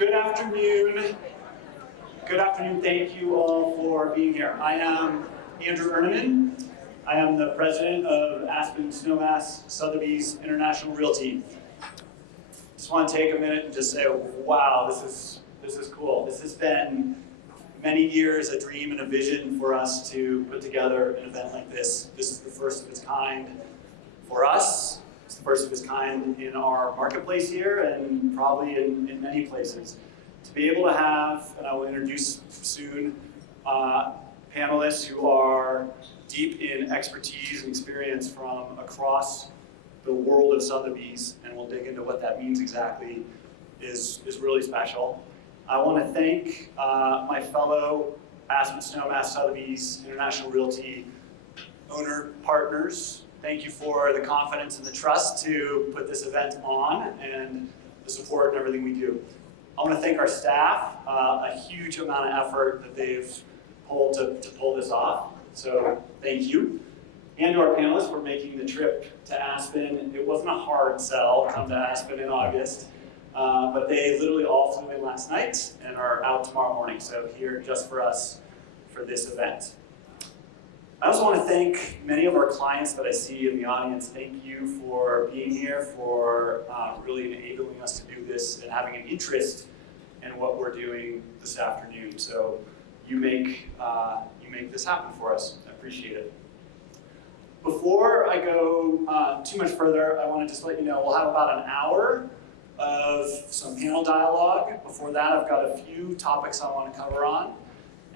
Good afternoon. Good afternoon. Thank you all for being here. I am Andrew Erneman. I am the president of Aspen, Snowmass, Sotheby's International Realty. Just want to take a minute and just say, wow, this is cool. This has been many years a dream and a vision for us to put together an event like this. This is the first of its kind for us. It's the first of its kind in our marketplace here and probably in many places. To be able to have, and I will introduce soon, panelists who are deep in expertise and experience from across the world of Sotheby's, and we'll dig into what that means exactly, is really special. I want to thank my fellow Aspen, Snowmass, Sotheby's International Realty owner partners. Thank you for the confidence and the trust to put this event on and the support and everything we do. I want to thank our staff, a huge amount of effort that they've pulled to pull this off, so thank you. And to our panelists for making the trip to Aspen. It wasn't a hard sell to come to Aspen in August, but they literally all flew in last night and are out tomorrow morning, so here just for us for this event. I also want to thank many of our clients that I see in the audience. Thank you for being here, for really enabling us to do this and having an interest in what we're doing this afternoon. So you make this happen for us. I appreciate it. Before I go too much further, I want to just let you know we'll have about an hour of some panel dialogue. Before that, I've got a few topics I want to cover on.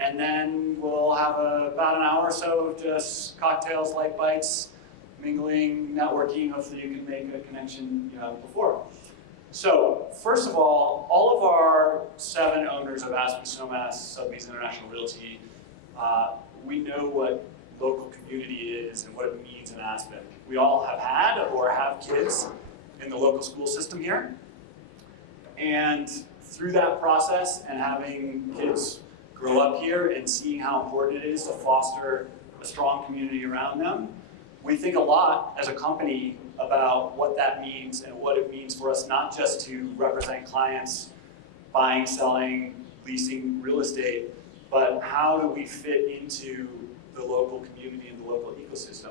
And then we'll have about an hour or so of just cocktails, light bites, mingling, networking. Hopefully you can make a connection you haven't before. So first of all of our 7 owners of Aspen, Snowmass, Sotheby's International Realty, we know what local community is and what it means in Aspen. We all have had or have kids in the local school system here. And through that process and having kids grow up here and seeing how important it is to foster a strong community around them, we think a lot as a company about what that means and what it means for us not just to represent clients buying, selling, leasing real estate, but how do we fit into the local community and the local ecosystem.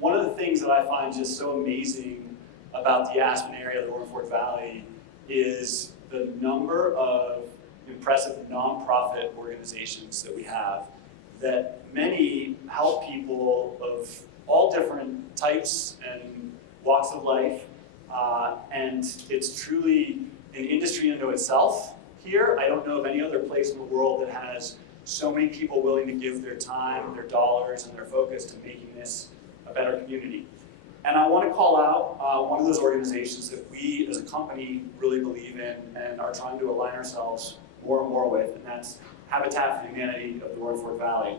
One of the things that I find just so amazing about the Aspen area, the Roffers Valley, is the number of impressive nonprofit organizations that we have, that many help people of all different types and walks of life, and it's truly an industry unto itself here. I don't know of any other place in the world that has so many people willing to give their time, their dollars, and their focus to making this a better community. And I want to call out one of those organizations that we as a company really believe in and are trying to align ourselves more and more with, and that's Habitat for Humanity of the Roffers Valley.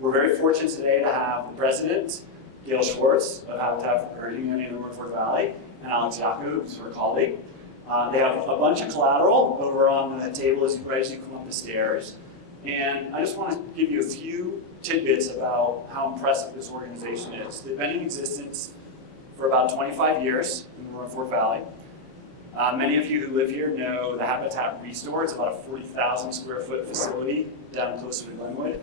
We're very fortunate today to have the president, Gail Schwartz, of Habitat for Humanity of the Roffers Valley, and Alex Yaku, who's her colleague. They have a bunch of collateral over on the table as you come up the stairs. And I just want to give you a few tidbits about how impressive this organization is. They've been in existence for about 25 years in the Roffers Valley. Many of you who live here know the Habitat Restore. It's about a 40,000 square foot facility down closer to Glenwood.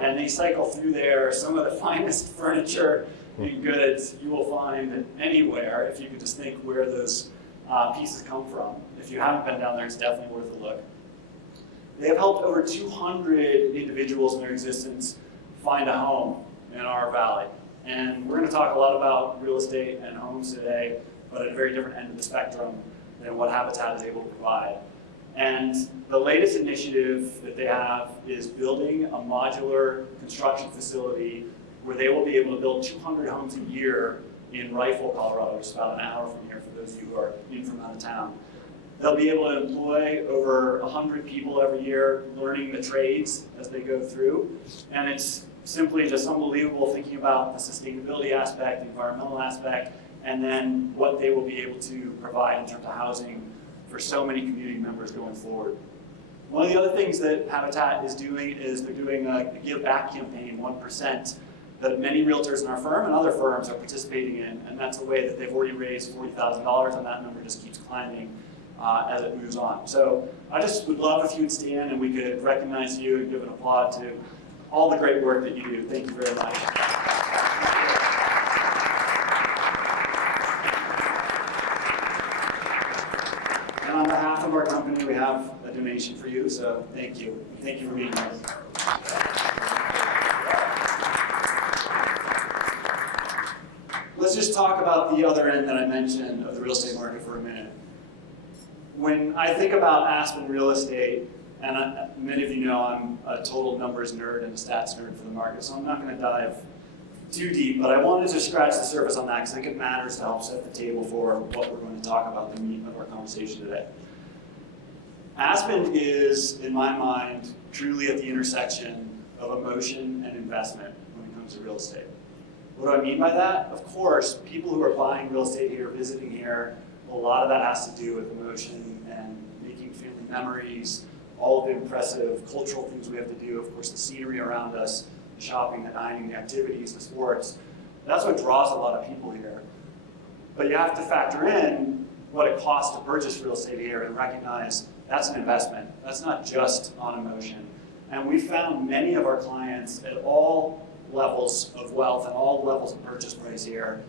And they cycle through there some of the finest furniture and goods you will find anywhere, if you can just think where those pieces come from. If you haven't been down there, it's definitely worth a look. They have helped over 200 individuals in their existence find a home in our valley. And we're going to talk a lot about real estate and homes today, but at a very different end of the spectrum than what Habitat is able to provide. And the latest initiative that they have is building a modular construction facility where they will be able to build 200 homes a year in Rifle, Colorado, just about an hour from here for those of you who are in from out of town. They'll be able to employ over 100 people every year learning the trades as they go through. And it's simply just unbelievable thinking about the sustainability aspect, the environmental aspect, and then what they will be able to provide in terms of housing for so many community members going forward. One of the other things that Habitat is doing is they're doing a Give Back campaign, 1%, that many realtors in our firm and other firms are participating in, and that's a way that they've already raised $40,000, and that number just keeps climbing. as it moves on. So I just would love if you would stand and we could recognize you and give an applaud to all the great work that you do. Thank you very much. And on behalf of our company, we have a donation for you, so thank you. Thank you for being here. Let's just talk about the other end that I mentioned of the real estate market for a minute. When I think about Aspen real estate, and many of you know I'm a total numbers nerd and a stats nerd for the market, so I'm not going to dive too deep, but I wanted to scratch the surface on that because I think it matters to help set the table for what we're going to talk about, the meat of our conversation today. Aspen is, in my mind, truly at the intersection of emotion and investment when it comes to real estate. What do I mean by that? Of course, people who are buying real estate here, visiting here, a lot of that has to do with emotion and making family memories, all of the impressive cultural things we have to do, of course, the scenery around us, the shopping, the dining, the activities, the sports. That's what draws a lot of people here. But you have to factor in what it costs to purchase real estate here and recognize that's an investment. That's not just on emotion. And we found many of our clients at all levels of wealth and all levels of purchase price here,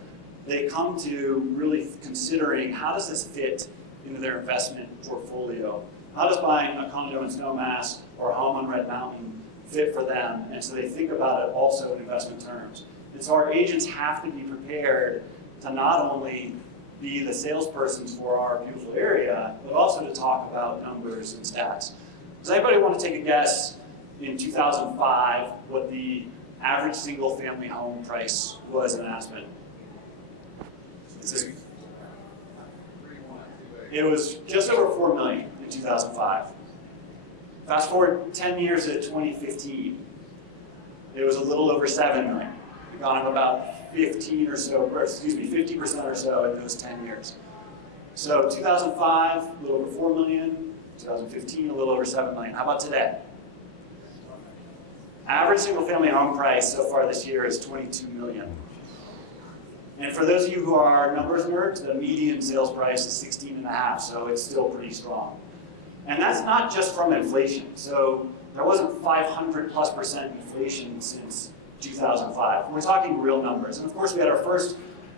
they come to really considering how does this fit into their investment portfolio? How does buying a condo in Snowmass or a home on Red Mountain fit for them? And so they think about it also in investment terms. And so our agents have to be prepared to not only be the salespersons for our beautiful area, but also to talk about numbers and stats. Does anybody want to take a guess in 2005 what the average single family home price was in Aspen? It was just over $4 million in 2005. Fast forward 10 years to 2015, it was a little over $7 million. We've gone up about 15 or so, or excuse me, 50% or so in those 10 years. So 2005, a little over $4 million. 2015, a little over $7 million. How about today? Average single family home price so far this year is $22 million. And for those of you who are numbers nerds, the median sales price is 16.5, so it's still pretty strong. And that's not just from inflation. So there wasn't 500+% inflation since 2005. We're talking real numbers. And of course, we had our first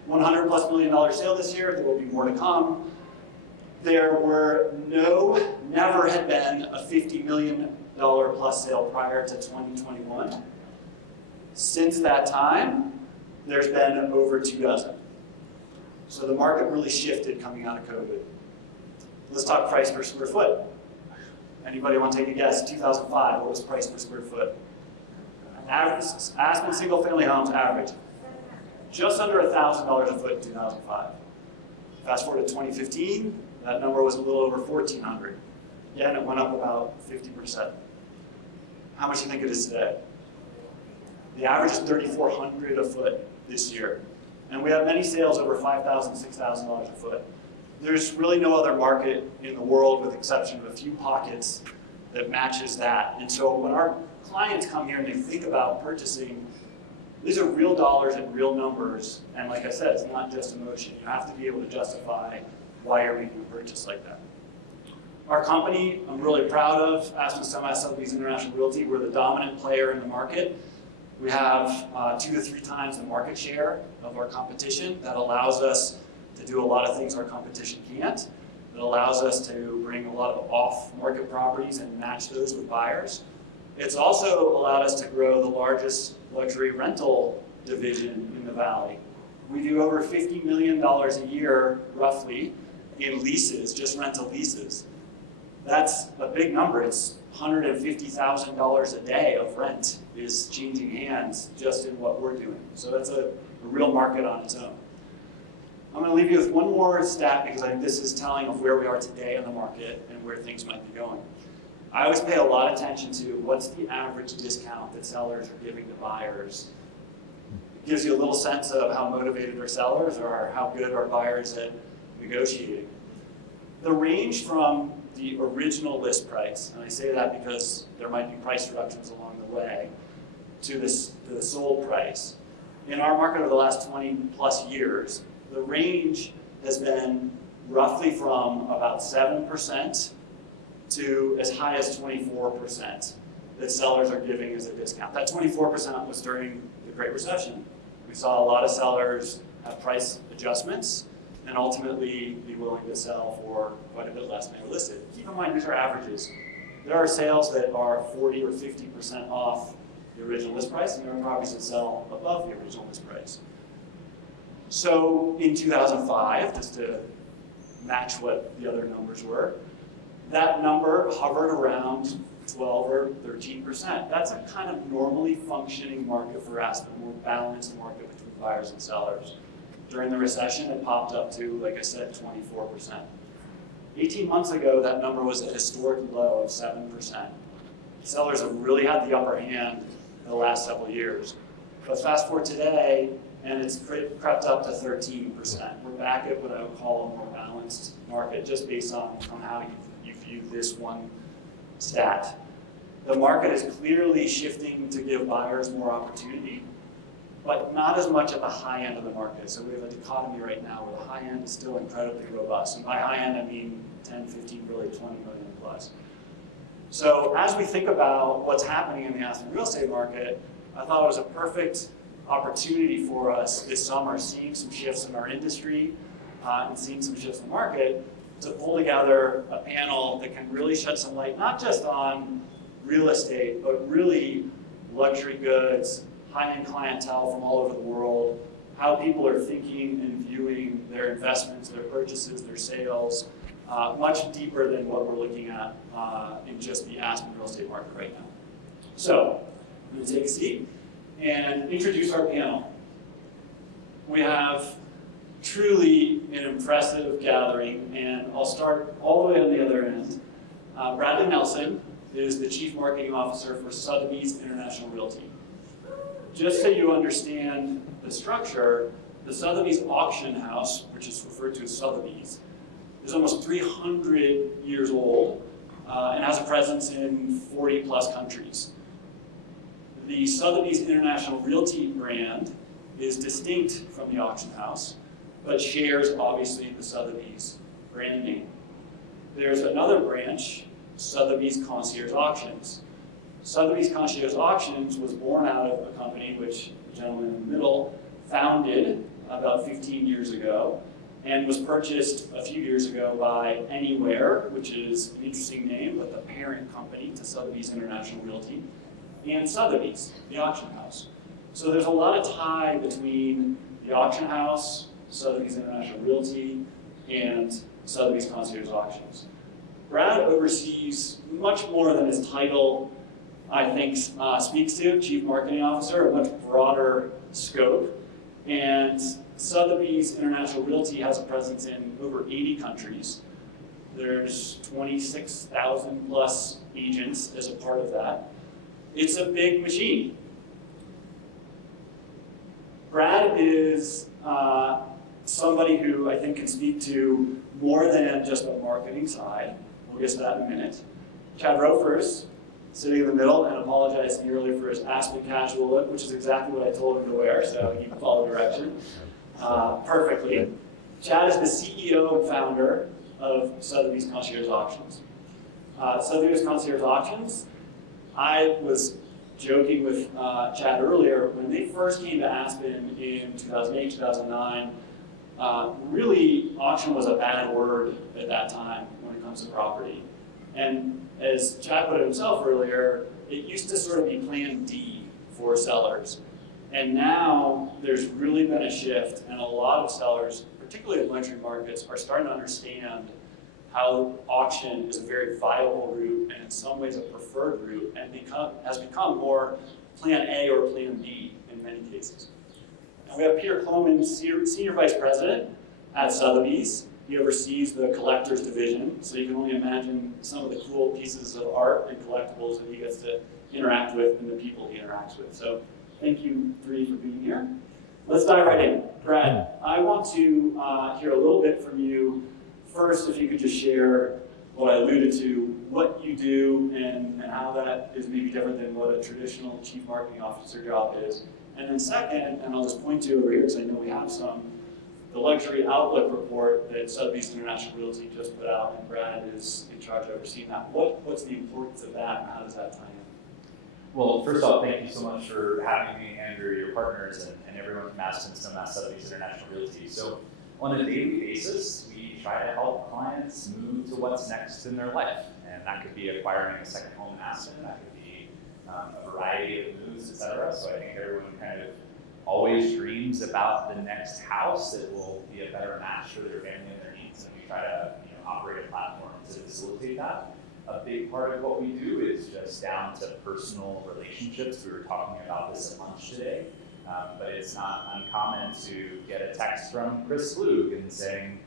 $100+ million sale this year. There will be more to come. There were never had been a $50 million plus sale prior to 2021. Since that time, there's been over 2 dozen. So the market really shifted coming out of COVID. Let's talk price per square foot. Anybody want to take a guess? 2005, what was price per square foot? Average, Aspen single family homes average, just under $1,000 a foot in 2005. Fast forward to 2015, that number was a little over $1,400. Again, it went up about 50%. How much do you think it is today? The average is $3,400 a foot this year. And we have many sales over $5,000, $6,000 a foot. There's really no other market in the world, with the exception of a few pockets, that matches that. And so when our clients come here and they think about purchasing, these are real dollars and real numbers. And like I said, it's not just emotion. You have to be able to justify why you're making a purchase like that. Our company, I'm really proud of, Aspen Sotheby's International Realty. We're the dominant player in the market. We have 2 to 3 times the market share of our competition. That allows us to do a lot of things our competition can't. It allows us to bring a lot of off-market properties and match those with buyers. It's also allowed us to grow the largest luxury rental division in the valley. We do over $50 million a year, roughly, in leases, just rental leases. That's a big number. It's $150,000 a day of rent is changing hands just in what we're doing. So that's a real market on its own. I'm going to leave you with one more stat because I think this is telling of where we are today in the market and where things might be going. I always pay a lot of attention to what's the average discount that sellers are giving to buyers. It gives you a little sense of how motivated our sellers are, how good our buyers at negotiating. The range from the original list price, and I say that because there might be price reductions along the way, to the sold price. In our market over the last 20 plus years, the range has been roughly from about 7% to as high as 24% that sellers are giving as a discount. That 24% was during the Great Recession. We saw a lot of sellers have price adjustments and ultimately be willing to sell for quite a bit less than they were listed. Keep in mind, these are averages. There are sales that are 40 or 50% off the original list price, and there are properties that sell above the original list price. So in 2005, just to match what the other numbers were, that number hovered around 12 or 13%. That's a kind of normally functioning market for Aspen, a more balanced market between buyers and sellers. During the recession, it popped up to, like I said, 24%. 18 months ago, that number was a historic low of 7%. Sellers have really had the upper hand in the last several years. But fast forward today, and it's crept up to 13%. We're back at what I would call a more balanced market, just based on how you view this one stat. The market is clearly shifting to give buyers more opportunity, but not as much at the high end of the market. So we have a dichotomy right now where the high end is still incredibly robust. And by high end, I mean 10, 15, really 20 million plus. So as we think about what's happening in the Aspen real estate market, I thought it was a perfect opportunity for us this summer, seeing some shifts in our industry and seeing some shifts in the market, to pull together a panel that can really shed some light, not just on real estate, but really luxury goods, high-end clientele from all over the world, how people are thinking and viewing their investments, their purchases, their sales, much deeper than what we're looking at in just the Aspen real estate market right now. So, I'm going to take a seat and introduce our panel. We have truly an impressive gathering, and I'll start all the way on the other end. Bradley Nelson is the Chief Marketing Officer for Sotheby's International Realty. Just so you understand the structure, the Sotheby's auction house, which is referred to as Sotheby's, is almost 300 years old and has a presence in 40 plus countries. The Sotheby's International Realty brand is distinct from the auction house, but shares obviously the Sotheby's brand name. There's another branch, Sotheby's Conceirge Auctions. Sotheby's Conceirge Auctions was born out of a company which the gentleman in the middle founded about 15 years ago and was purchased a few years ago by Anywhere, which is an interesting name, but the parent company to Sotheby's International Realty, and Sotheby's, the auction house. So there's a lot of tie between the auction house, Sotheby's International Realty, and Sotheby's Conceirge Auctions. Brad oversees much more than his title, I think, speaks to, Chief Marketing Officer, a much broader scope. And Sotheby's International Realty has a presence in over 80 countries. There's 26,000 plus agents as a part of that. It's a big machine. Brad is somebody who I think can speak to more than just the marketing side. We'll get to that in a minute. Chad Roffers, sitting in the middle, and apologized to me earlier for his Aspen casual look, which is exactly what I told him to wear, so he followed direction perfectly. Chad is the CEO and founder of Sotheby's Concierge Auctions. Sotheby's Concierge Auctions, I was joking with Chad earlier, when they first came to Aspen in 2008, 2009, really auction was a bad word at that time when it comes to property. And as Chad put it himself earlier, it used to sort of be plan D for sellers. And now there's really been a shift, and a lot of sellers, particularly in luxury markets, are starting to understand how auction is a very viable route, and in some ways a preferred route, and has become more plan A or plan B in many cases. And we have Peter Kloman, Senior Vice President at Sotheby's. He oversees the collectors division, so you can only imagine some of the cool pieces of art and collectibles that he gets to interact with and the people he interacts with. So thank you three for being here. Let's dive right in. Brad, I want to hear a little bit from you. First, if you could just share what I alluded to, what you do and how that is maybe different than what a traditional chief marketing officer job is. And then second, and I'll just point to over here because I know we have some, the luxury outlook report that Sotheby's International Realty just put out, and Brad is in charge of overseeing that. What's the importance of that, and how does that tie in? Well, first off, thank you so much for having me, Andrew, your partners, and everyone from Aspen, Sotheby's International Realty. So on a daily basis, we try to help clients move to what's next in their life. And that could be acquiring a second home in Aspen, that could be a variety of moves, et cetera. So I think everyone kind of always dreams about the next house that will be a better match for their family and their needs. And we try to operate a platform to facilitate that. A big part of what we do is just down to personal relationships. We were talking about this at lunch today, but it's not uncommon to get a text from Chris Flug and saying,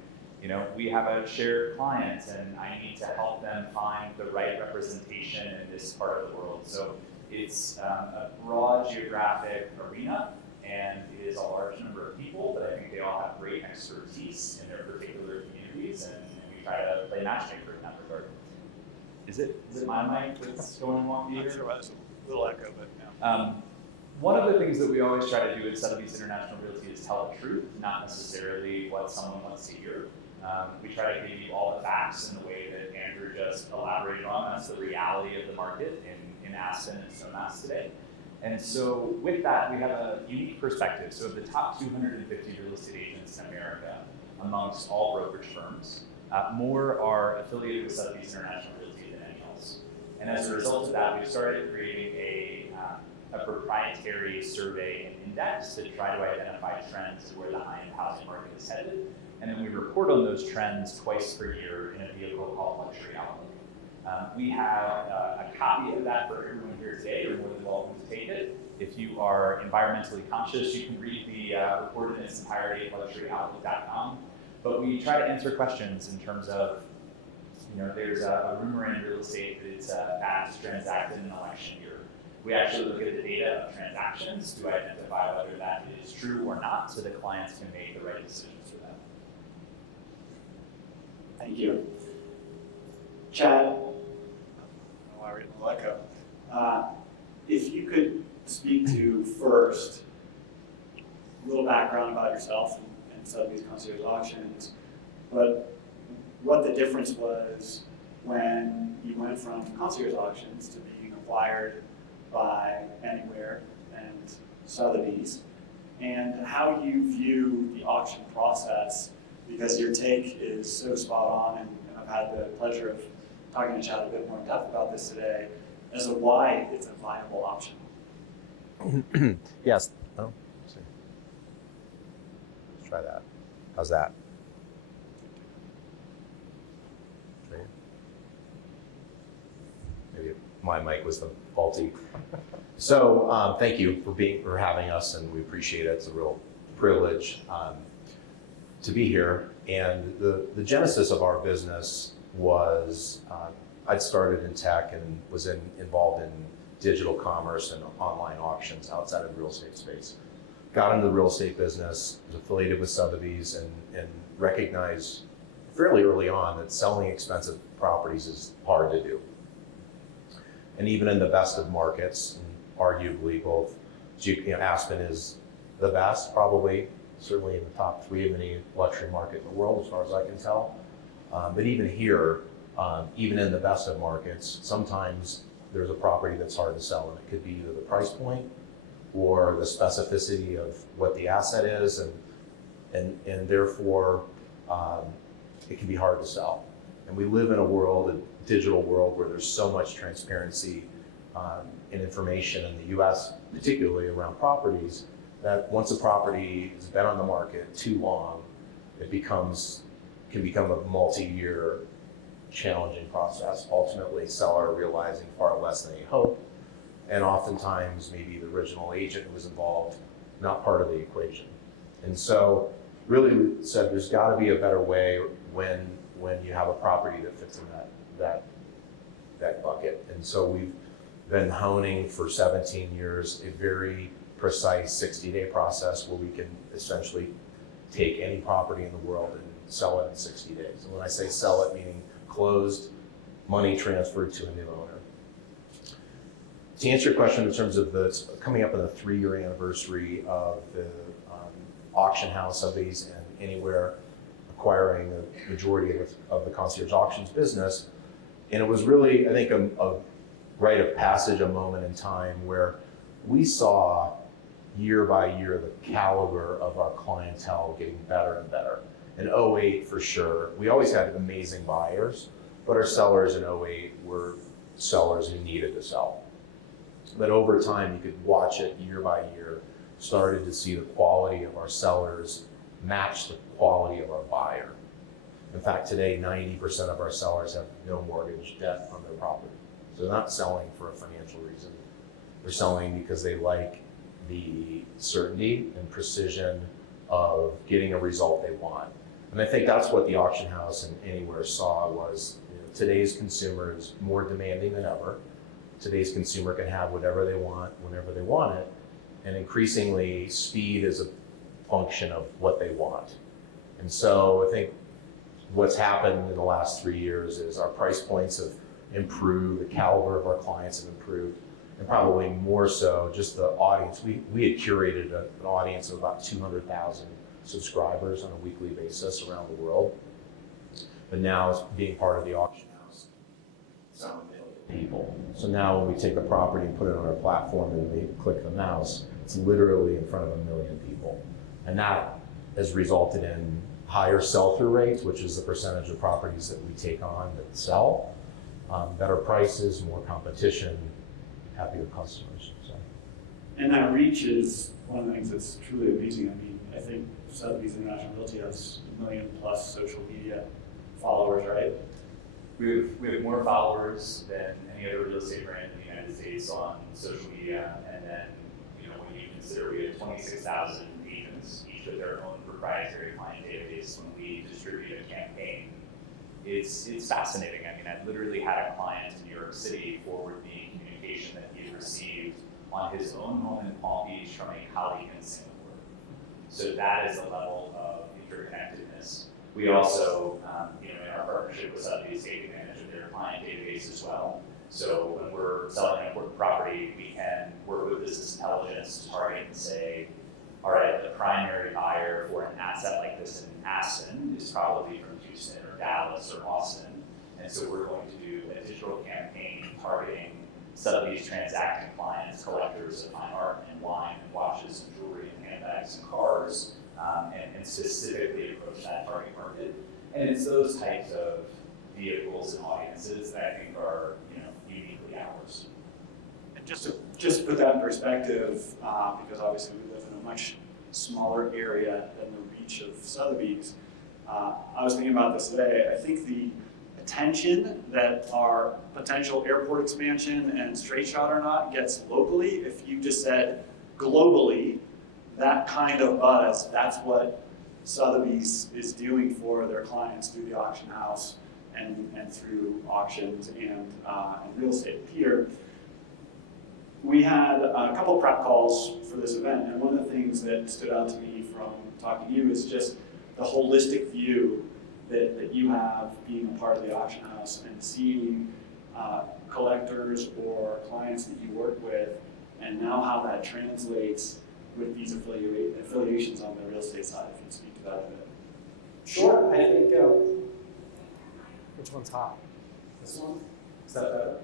we have a shared client and I need to help them find the right representation in this part of the world. So it's a broad geographic arena, and it is a large number of people, but I think they all have great expertise in their particular communities, and we try to play matchmaker in that regard. Is it my mic that's going wonky here? I'm sure it's a little echo, but no. One of the things that we always try to do at Sotheby's International Realty is tell the truth, not necessarily what someone wants to hear. We try to give you all the facts in the way that Andrew just elaborated on. That's the reality of the market in Aspen and Snowmass today. And so with that, we have a unique perspective. So of the top 250 real estate agents in America, amongst all brokerage firms, more are affiliated with Sotheby's International Realty than any else. And as a result of that, we've started creating a proprietary survey and index to try to identify trends of where the high-end housing market is headed. And then we report on those trends twice per year in a vehicle called Luxury Outlook. We have a copy of that for everyone here today. You're more than welcome to take it. If you are environmentally conscious, you can read the report in its entirety at luxuryoutlook.com. But we try to answer questions in terms of, there's a rumor in real estate that it's bad to transact in an election year. We actually look at the data of transactions to identify whether that is true or not, so that clients can make the right decisions for them. Thank you. Chad, I don't know why we're getting a little echo. If you could speak to first a little background about yourself and Sotheby's Conceirge Auctions, but what the difference was when you went from Conceirge Auctions to being acquired by Anywhere and Sotheby's, and how you view the auction process, because your take is so spot on, and I've had the pleasure of talking to Chad a bit more in depth about this today, as to why it's a viable option. Yes. Oh, let's see. Let's try that. How's that? Okay. Maybe my mic was the faulty. So thank you for having us, and we appreciate it. It's a real privilege to be here. And the genesis of our business was I'd started in tech and was involved in digital commerce and online auctions outside of the real estate space. Got into the real estate business, was affiliated with Sotheby's, and recognized fairly early on that selling expensive properties is hard to do. And even in the best of markets, and arguably both, Aspen is the best, probably, certainly in the top 3 of any luxury market in the world, as far as I can tell. But even here, even in the best of markets, sometimes there's a property that's hard to sell, and it could be either the price point or the specificity of what the asset is, and therefore it can be hard to sell. And we live in a world, a digital world, where there's so much transparency and information in the US, particularly around properties, that once a property has been on the market too long, it can become a multi-year challenging process. Ultimately, seller realizing far less than he hoped, and oftentimes maybe the original agent who was involved, not part of the equation. And so really we said there's got to be a better way when you have a property that fits in that bucket. And so we've been honing for 17 years a very precise 60-day process where we can essentially take any property in the world and sell it in 60 days. And when I say sell it, meaning closed, money transferred to a new owner. To answer your question in terms of coming up on the 3-year anniversary of the auction house Sotheby's and Anywhere acquiring the majority of the Concierge Auctions business. And it was really, I think, a rite of passage, a moment in time where we saw year by year the caliber of our clientele getting better and better. In '08, for sure, we always had amazing buyers, but our sellers in '08 were sellers who needed to sell. But over time, you could watch it year by year, started to see the quality of our sellers match the quality of our buyer. In fact, today, 90% of our sellers have no mortgage debt on their property. So they're not selling for a financial reason. They're selling because they like the certainty and precision of getting a result they want. And I think that's what the auction house and Anywhere saw was, today's consumer is more demanding than ever. Today's consumer can have whatever they want, whenever they want it. And increasingly, speed is a function of what they want. And so I think what's happened in the last 3 years is our price points have improved, the caliber of our clients have improved, and probably more so just the audience. We had curated an audience of about 200,000 subscribers on a weekly basis around the world. But now it's being part of the auction house, it's on 1 million people. So now when we take a property and put it on our platform and we click the mouse, it's literally in front of 1 million people. And that has resulted in higher sell-through rates, which is the percentage of properties that we take on that sell, better prices, more competition, happier customers. So. And that reach is one of the things that's truly amazing. I mean, I think Sotheby's International Realty has 1 million plus social media followers, right? We have more followers than any other real estate brand in the United States on social media, and then when you consider we have 26,000 agents, each with their own proprietary client database. When we distribute a campaign, it's fascinating. I mean, I literally had a client in New York City forward me communication that he had received on his own home in Palm Beach from a colleague in Singapore. So that is the level of interconnectedness. We also, in our partnership with Sotheby's, take advantage of their client database as well. So when we're selling an important property, we can work with business intelligence to target and say, all right, the primary buyer for an asset like this in Aspen is probably from Houston or Dallas or Austin. And so we're going to do a digital campaign targeting Sotheby's transacting clients, collectors of fine art and wine and watches and jewelry and handbags and cars, and specifically approach that target market. And it's those types of vehicles and audiences that I think are uniquely ours. And just to put that in perspective, because obviously we live in a much smaller area than the reach of Sotheby's, I was thinking about this today. I think the attention that our potential airport expansion and straight shot or not gets locally, if you just said globally, that kind of buzz, that's what Sotheby's is doing for their clients through the auction house and through auctions and real estate. Peter, we had a couple of prep calls for this event, and one of the things that stood out to me from talking to you is just the holistic view that you have being a part of the auction house and seeing collectors or clients that you work with, and now how that translates with these affiliations on the real estate side. If you can speak to that a bit. Sure, I think, which one's hot? This one? Is that better?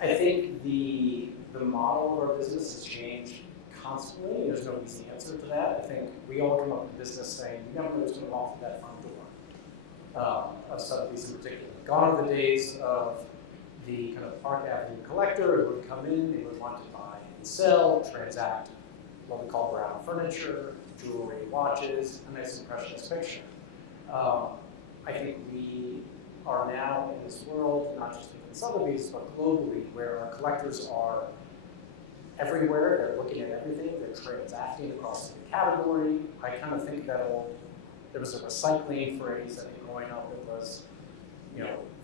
I think the model of our business has changed constantly. There's no easy answer to that. I think we all come up with business saying, you never know who's going to walk through that front door of Sotheby's in particular. Gone are the days of the kind of Park Avenue collector who would come in, they would want to buy and sell, transact what we call brown furniture, jewelry, watches, a nice impressionist picture. I think we are now in this world, not just within Sotheby's, but globally, where our collectors are everywhere. They're looking at everything. They're transacting across the category. I kind of think there was a recycling phrase, I think, growing up that was,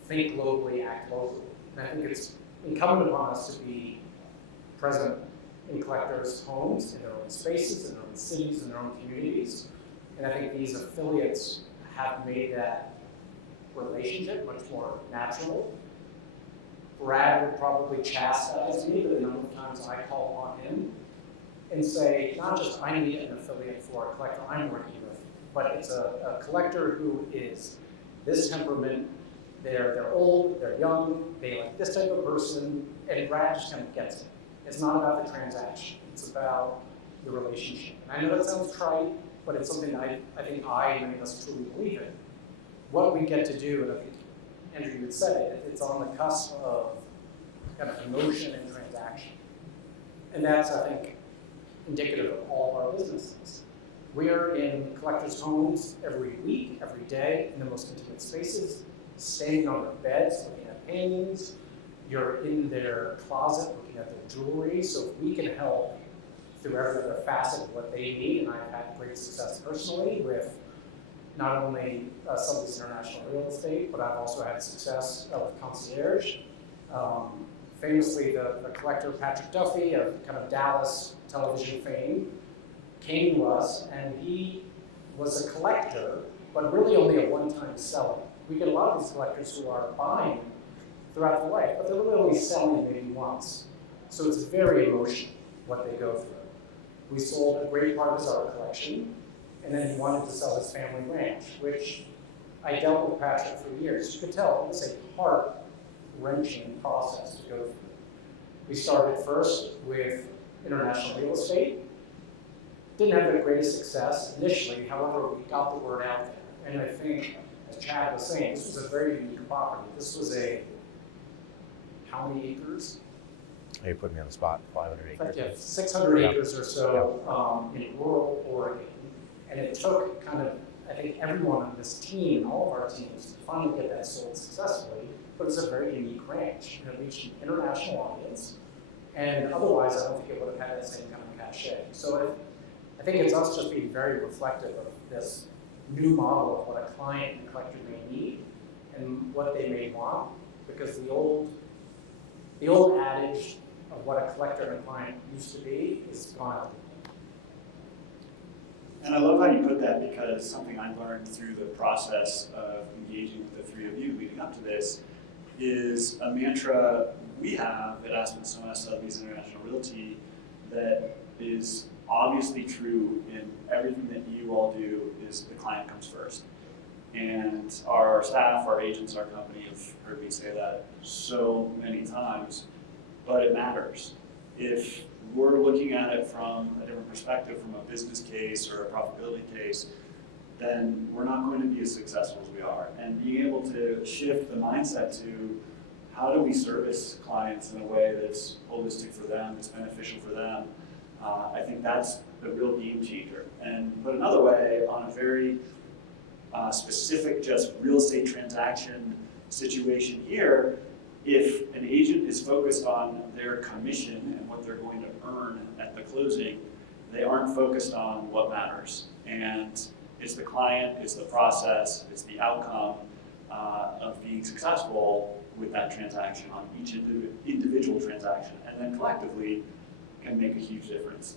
think globally, act locally. And I think it's incumbent upon us to be present in collectors' homes, in their own spaces, in their own cities, in their own communities. And I think these affiliates have made that relationship much more natural. Brad would probably chastise me the number of times I call on him and say, not just I need an affiliate for a collector I'm working with, but it's a collector who is this temperament. They're old, they're young, they like this type of person, and Brad just kind of gets it. It's not about the transaction, it's about the relationship. And I know that sounds trite, but it's something that I think and many of us truly believe in. What we get to do, and I think Andrew, you had said it, it's on the cusp of kind of emotion and transaction. And that's, I think, indicative of all of our businesses. We are in collectors' homes every week, every day, in the most intimate spaces, standing on their beds, looking at paintings. You're in their closet, looking at their jewelry. So if we can help through every other facet of what they need, and I've had great success personally with not only Sotheby's International Real Estate, but I've also had success with Conceirge. Famously, the collector Patrick Duffy of kind of Dallas television fame came to us, and he was a collector, but really only a one-time seller. We get a lot of these collectors who are buying throughout their life, but they're really only selling maybe once. So it's very emotional what they go through. We sold a great part of his art collection, and then he wanted to sell his family ranch, which I dealt with Patrick for years. You could tell it was a heart-wrenching process to go through. We started first with international real estate. Didn't have the greatest success initially, however, we got the word out there. And I think, as Chad was saying, this was a very unique property. This was how many acres? Oh, you put me on the spot, 500 acres. Yeah, 600 acres or so in rural Oregon. And it took kind of, I think, everyone on this team, all of our teams, to finally get that sold successfully. But it's a very unique ranch. And it reached an international audience. And otherwise, I don't think it would have had that same kind of cachet. So I think it's us just being very reflective of this new model of what a client and collector may need and what they may want. Because the old adage of what a collector and a client used to be is gone out. And I love how you put that, because something I learned through the process of engaging with the three of you leading up to this is a mantra we have at Aspen Sotheby's International Realty that is obviously true in everything that you all do, is the client comes first. And our staff, our agents, our company have heard me say that so many times, but it matters. If we're looking at it from a different perspective, from a business case or a profitability case, then we're not going to be as successful as we are. And being able to shift the mindset to how do we service clients in a way that's holistic for them, that's beneficial for them, I think that's the real game changer. And put another way, on a very specific just real estate transaction situation here, if an agent is focused on their commission and what they're going to earn at the closing, they aren't focused on what matters. And it's the client, it's the process, it's the outcome of being successful with that transaction on each individual transaction, and then collectively can make a huge difference.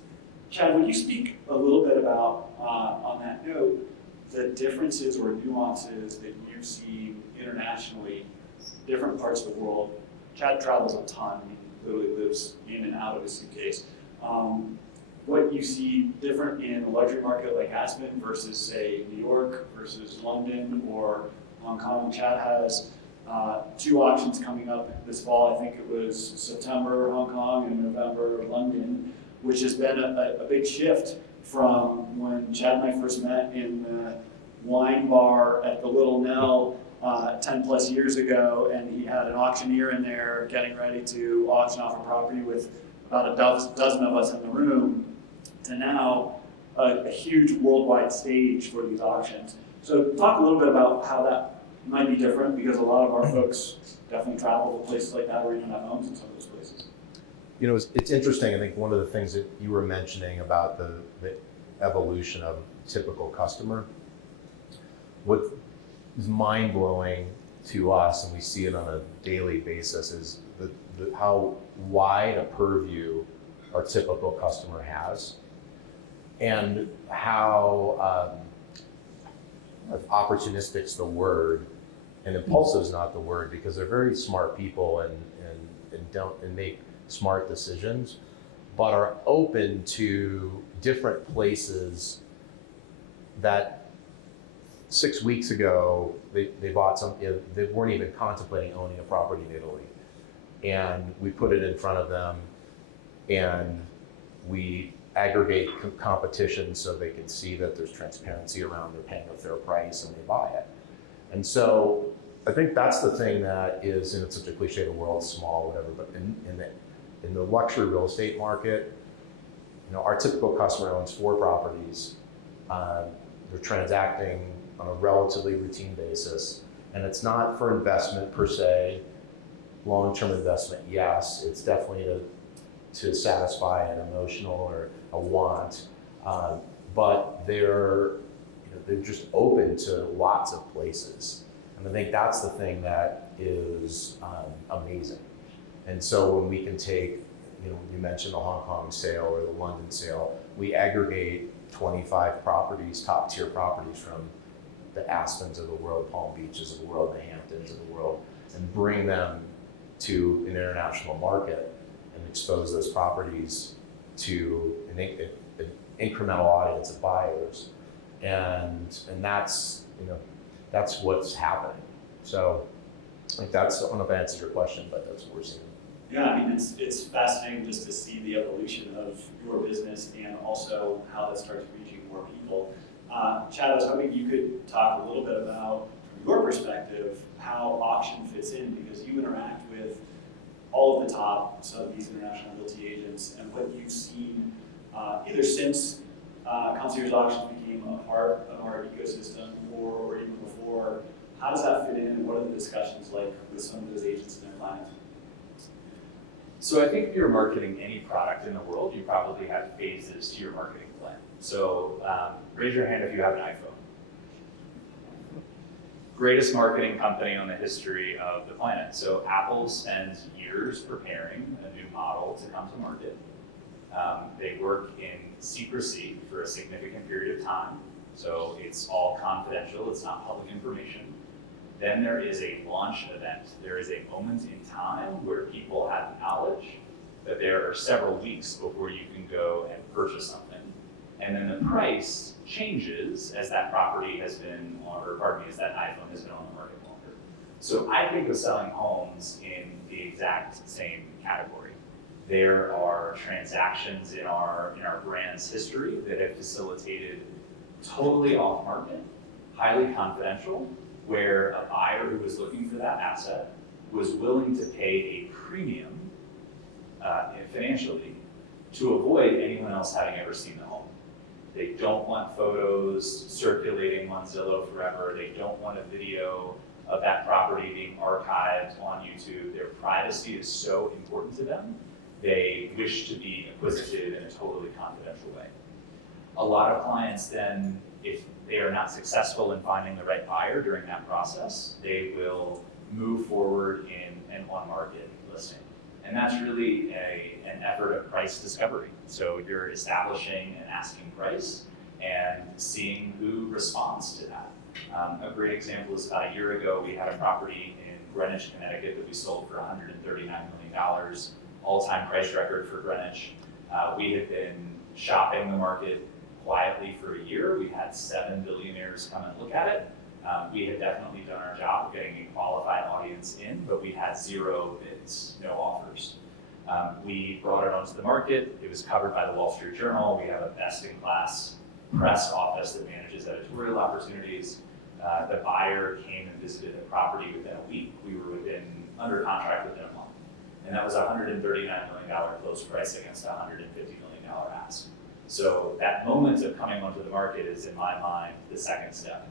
Chad, would you speak a little bit about, on that note, the differences or nuances that you've seen internationally, different parts of the world? Chad travels a ton. He literally lives in and out of his suitcase. What you see different in a luxury market like Aspen versus, say, New York versus London or Hong Kong. Chad has 2 auctions coming up this fall. I think it was September, Hong Kong, and November, London, which has been a big shift from when Chad and I first met in the wine bar at the Little Nell 10 plus years ago, and he had an auctioneer in there getting ready to auction off a property with about a dozen of us in the room, to now a huge worldwide stage for these auctions. So talk a little bit about how that might be different, because a lot of our folks definitely travel to places like that where you don't have homes in some of those places. You know, it's interesting. I think one of the things that you were mentioning about the evolution of typical customer, what is mind-blowing to us, and we see it on a daily basis, is how wide a purview our typical customer has, and how opportunistic's the word, and impulsive is not the word, because they're very smart people and make smart decisions, but are open to different places that 6 weeks ago, they bought some, they weren't even contemplating owning a property in Italy. And we put it in front of them, and we aggregate competition so they can see that there's transparency around they're paying a fair price and they buy it. And so I think that's the thing that is, and it's such a cliche, the world's small, whatever, but in the luxury real estate market, our typical customer owns 4 properties. They're transacting on a relatively routine basis, and it's not for investment per se. Long-term investment, yes, it's definitely to satisfy an emotional or a want, but they're just open to lots of places, and I think that's the thing that is amazing. And so when we can take, you mentioned the Hong Kong sale or the London sale, we aggregate 25 properties, top tier properties from the Aspens of the world, Palm Beaches of the world, the Hamptons of the world, and bring them to an international market and expose those properties to an incremental audience of buyers. And that's what's happening. So I think I don't know if I answered your question, but that's what we're seeing. Yeah, I mean, it's fascinating just to see the evolution of your business and also how that starts reaching more people. Chad, I was hoping you could talk a little bit about, from your perspective, how auction fits in, because you interact with all of the top Sotheby's international realty agents, and what you've seen either since Conceirge auctions became a part of our ecosystem, or even before. How does that fit in, and what are the discussions like with some of those agents and their clients? So I think if you're marketing any product in the world, you probably have phases to your marketing plan. So raise your hand if you have an iPhone. Greatest marketing company on the history of the planet. So Apple spends years preparing a new model to come to market. They work in secrecy for a significant period of time. So it's all confidential, it's not public information. Then there is a launch event. There is a moment in time where people have knowledge that there are several weeks before you can go and purchase something. And then the price changes as that property has been as that iPhone has been on the market longer. So I think of selling homes in the exact same category. There are transactions in our brand's history that have facilitated totally off market, highly confidential, where a buyer who was looking for that asset was willing to pay a premium financially to avoid anyone else having ever seen the home. They don't want photos circulating on Zillow forever. They don't want a video of that property being archived on YouTube. Their privacy is so important to them. They wish to be acquisitive in a totally confidential way. A lot of clients then, if they are not successful in finding the right buyer during that process, they will move forward in an on-market listing. And that's really an effort of price discovery. So you're establishing an asking price and seeing who responds to that. A great example is about a year ago, we had a property in Greenwich, Connecticut that we sold for $139 million, all-time price record for Greenwich. We had been shopping the market quietly for a year. We had 7 billionaires come and look at it. We had definitely done our job of getting a qualified audience in, but we had 0 bids, no offers. We brought it onto the market. It was covered by the Wall Street Journal. We have a best-in-class press office that manages editorial opportunities. The buyer came and visited the property within a week. We were under contract within a month. And that was a $139 million close price against a $150 million ask. So that moment of coming onto the market is, in my mind, the second step.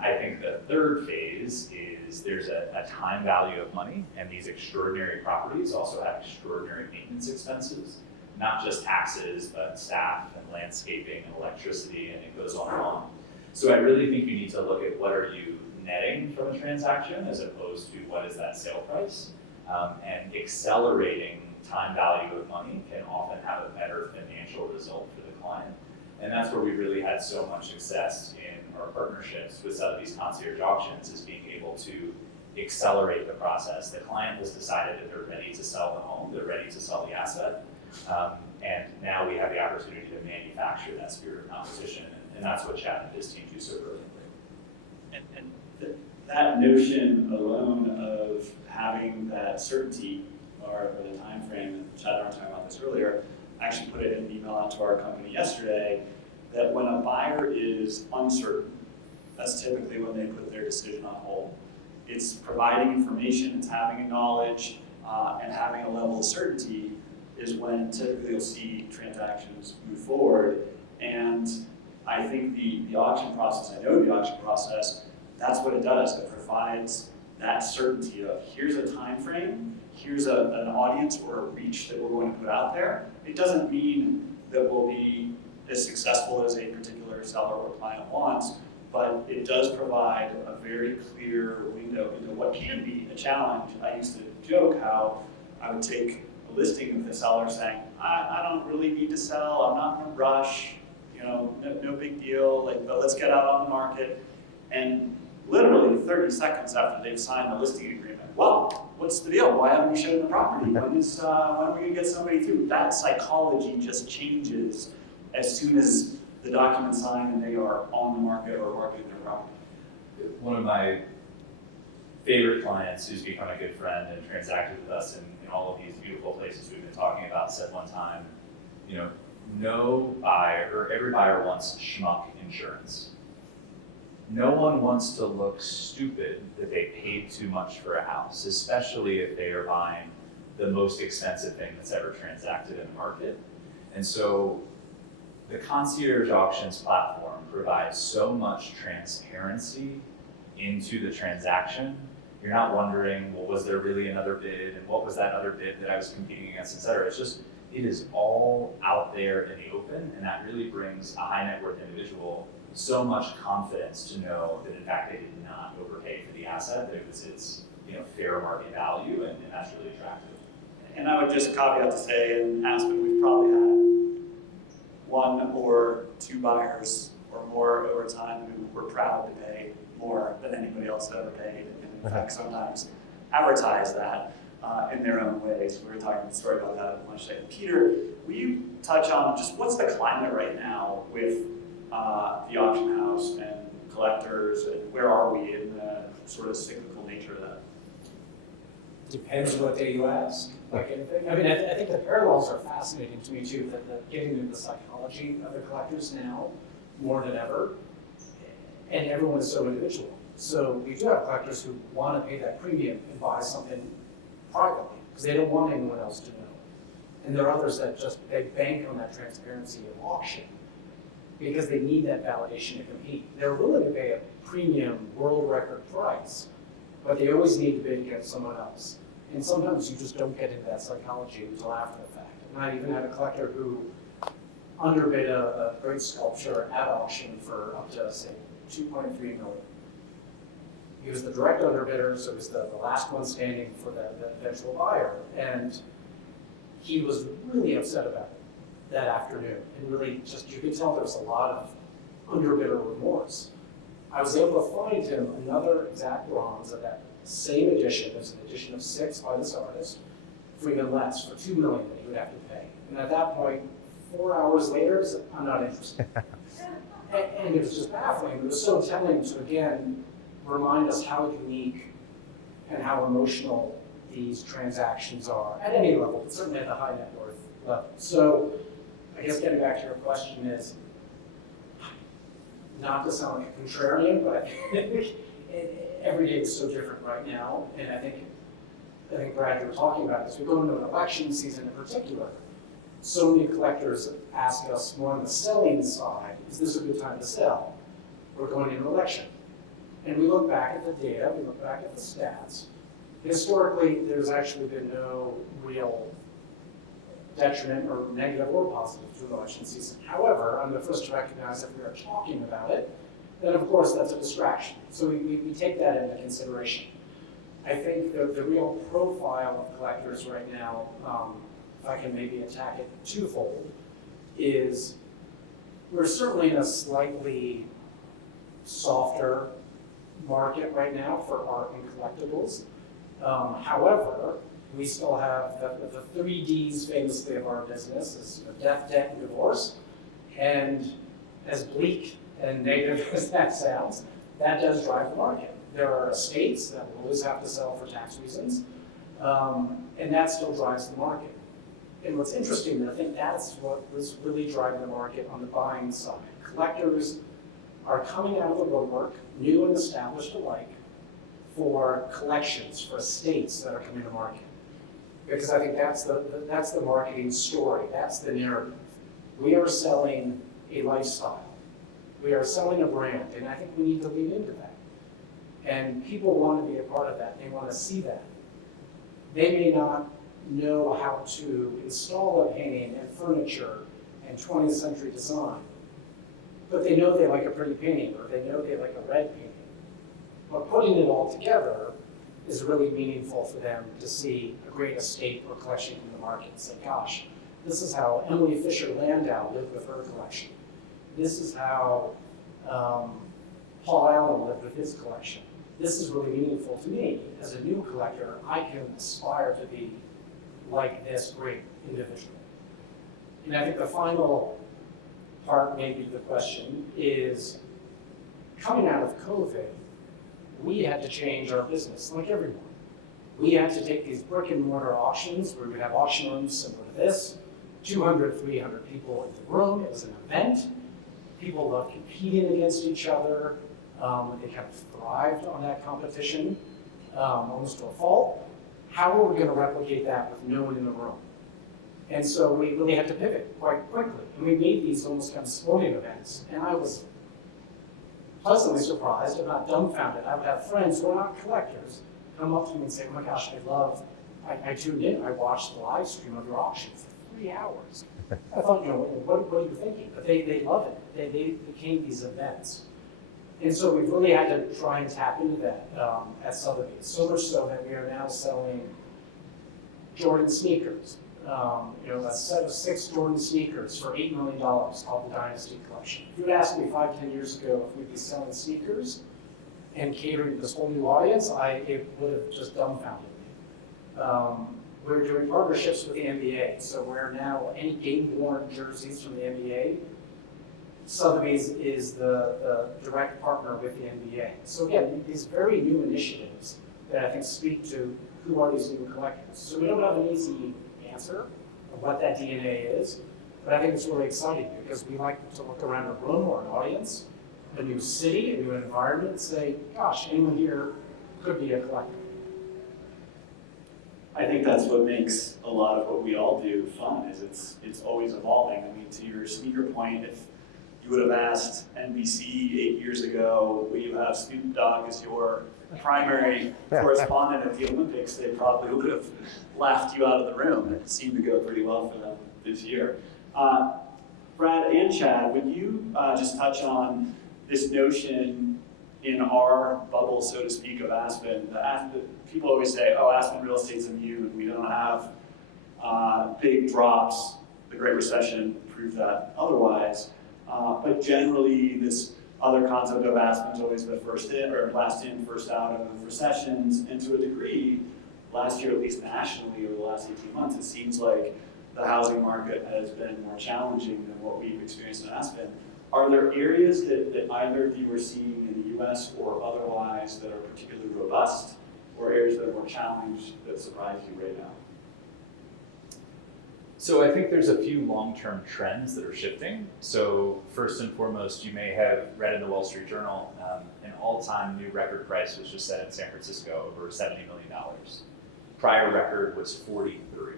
I think the third phase is there's a time value of money, and these extraordinary properties also have extraordinary maintenance expenses, not just taxes, but staff and landscaping and electricity, and it goes on and on. So I really think you need to look at what are you netting from a transaction as opposed to what is that sale price. And accelerating time value of money can often have a better financial result for the client. And that's where we really had so much success in our partnerships with Sotheby's Concierge Auctions, is being able to accelerate the process. The client has decided that they're ready to sell the home, they're ready to sell the asset, and now we have the opportunity to manufacture that spirit of competition, and that's what Chad and his team do so brilliantly. That notion alone of having that certainty or the time frame, and Chad and I were talking about this earlier, I actually put it in an email out to our company yesterday, that when a buyer is uncertain, that's typically when they put their decision on hold. It's providing information, it's having a knowledge, and having a level of certainty is when typically you'll see transactions move forward. And I think the auction process, I know the auction process, that's what it does. It provides that certainty of here's a time frame, here's an audience or a reach that we're going to put out there. It doesn't mean that we'll be as successful as a particular seller or client wants, but it does provide a very clear window into what can be a challenge. I used to joke how I would take a listing with the seller saying, I don't really need to sell, I'm not in a rush, no big deal, but let's get out on the market. And literally 30 seconds after they've signed the listing agreement, well, what's the deal? Why haven't you shown the property? When are we gonna get somebody through? That psychology just changes as soon as the document's signed and they are on the market or marketing their property. One of my favorite clients who's become a good friend and transacted with us in all of these beautiful places we've been talking about said one time, no buyer, or every buyer wants schmuck insurance. No one wants to look stupid that they paid too much for a house, especially if they are buying the most expensive thing that's ever transacted in the market. And so the Concierge Auctions platform provides so much transparency into the transaction. You're not wondering, well, was there really another bid, and what was that other bid that I was competing against, et cetera. It is all out there in the open, and that really brings a high net worth individual so much confidence to know that in fact they did not overpay for the asset, that it was its fair market value, and that's really attractive. And I would just caveat to say, in Aspen, we've probably had one or two buyers or more over time who were proud to pay more than anybody else had ever paid, and in fact sometimes advertise that in their own ways. We were talking a story about that at lunch today. Peter, will you touch on just what's the climate right now with the auction house and collectors, and where are we in the sort of cyclical nature of that? Depends what day you ask, like anything. I mean, I think the parallels are fascinating to me too, that getting into the psychology of the collectors now, more than ever, and everyone is so individual. So we do have collectors who want to pay that premium and buy something privately, because they don't want anyone else to know. And there are others that they bank on that transparency of auction, because they need that validation to compete. They're willing to pay a premium world record price, but they always need to bid against someone else. And sometimes you just don't get into that psychology until after the fact. And I even had a collector who underbid a great sculpture at auction for up to, say, $2.3 million. He was the direct underbidder, so he was the last one standing for the eventual buyer. And he was really upset about it that afternoon. And really just, you could tell there was a lot of underbidder remorse. I was able to find him another exact bronze of that same edition. There's an edition of 6 by this artist for even less, for $2 million that he would have to pay. And at that point, 4 hours later, he said, I'm not interested. and it was just baffling. It was so telling to, again, remind us how unique and how emotional these transactions are at any level, but certainly at the high net worth level. So I guess getting back to your question is, not to sound like a contrarian, but every day is so different right now. And I think Brad, you were talking about this. We go into an election season in particular. So many collectors ask us more on the selling side, is this a good time to sell? We're going into an election. And we look back at the data, we look back at the stats. Historically, there's actually been no real detriment or negative or positive to the election season. However, I'm the first to recognize if we are talking about it, then of course that's a distraction. So we take that into consideration. I think the real profile of collectors right now, if I can maybe attack it twofold, is we're certainly in a slightly softer market right now for art and collectibles. However, we still have the 3 Ds famously of our business is death, debt, and divorce. And as bleak and negative as that sounds, that does drive the market. There are estates that will always have to sell for tax reasons, and that still drives the market. And what's interesting, and I think that's what was really driving the market on the buying side. Collectors are coming out of the woodwork, new and established alike, for collections, for estates that are coming to market. Because I think that's the marketing story, that's the narrative. We are selling a lifestyle. We are selling a brand, and I think we need to lean into that. And people want to be a part of that, they want to see that. They may not know how to install a painting and furniture and 20th century design, but they know they like a pretty painting, or they know they like a red painting. But putting it all together is really meaningful for them to see a great estate or collection in the market and say, gosh, this is how Emily Fisher Landau lived with her collection. This is how Paul Allen lived with his collection. This is really meaningful to me. As a new collector, I can aspire to be like this great individual. And I think the final part, maybe the question, is coming out of COVID, we had to change our business like everyone. We had to take these brick and mortar auctions where we would have auction rooms similar to this, 200, 300 people in the room. It was an event. People loved competing against each other. They kind of thrived on that competition, almost to a fault. How are we going to replicate that with no one in the room? And so we really had to pivot quite quickly. And we made these almost kind of sporting events. And I was pleasantly surprised, if not dumbfounded. I would have friends who are not collectors come up to me and say, oh my gosh, I tuned in, I watched the live stream of your auction for 3 hours. I thought, what are you thinking? But they love it. They became these events. And so we've really had to try and tap into that at Sotheby's. So much so that we are now selling Jordan sneakers. A set of 6 Jordan sneakers for $8 million called the Dynasty Collection. If you had asked me 5-10 years ago if we'd be selling sneakers and catering to this whole new audience, it would have just dumbfounded me. We're doing partnerships with the NBA, so we're now any game-worn jerseys from the NBA, Sotheby's is the direct partner with the NBA. So again, these very new initiatives that I think speak to who are these new collectors. So we don't have an easy answer of what that DNA is, but I think it's really exciting because we like to look around a room or an audience, a new city, a new environment, and say, gosh, anyone here could be a collector. I think that's what makes a lot of what we all do fun, is it's always evolving. I mean, to your sneaker point, if you would have asked NBC 8 years ago, will you have Snoop Dogg as your primary correspondent at the Olympics, they probably would have laughed you out of the room. It seemed to go pretty well for them this year. Brad and Chad, would you just touch on this notion in our bubble, so to speak, of Aspen? People always say, oh, Aspen real estate's immune. We don't have big drops. The Great Recession proved that otherwise. But generally, this other concept of Aspen's always the first in, or last in, first out of recessions. And to a degree, last year, at least nationally, over the last 18 months, it seems like the housing market has been more challenging than what we've experienced in Aspen. Are there areas that either of you are seeing in the US or otherwise that are particularly robust, or areas that are more challenged that surprise you right now? So I think there's a few long-term trends that are shifting. So first and foremost, you may have read in the Wall Street Journal, an all-time new record price was just set in San Francisco, over $70 million. Prior record was 43.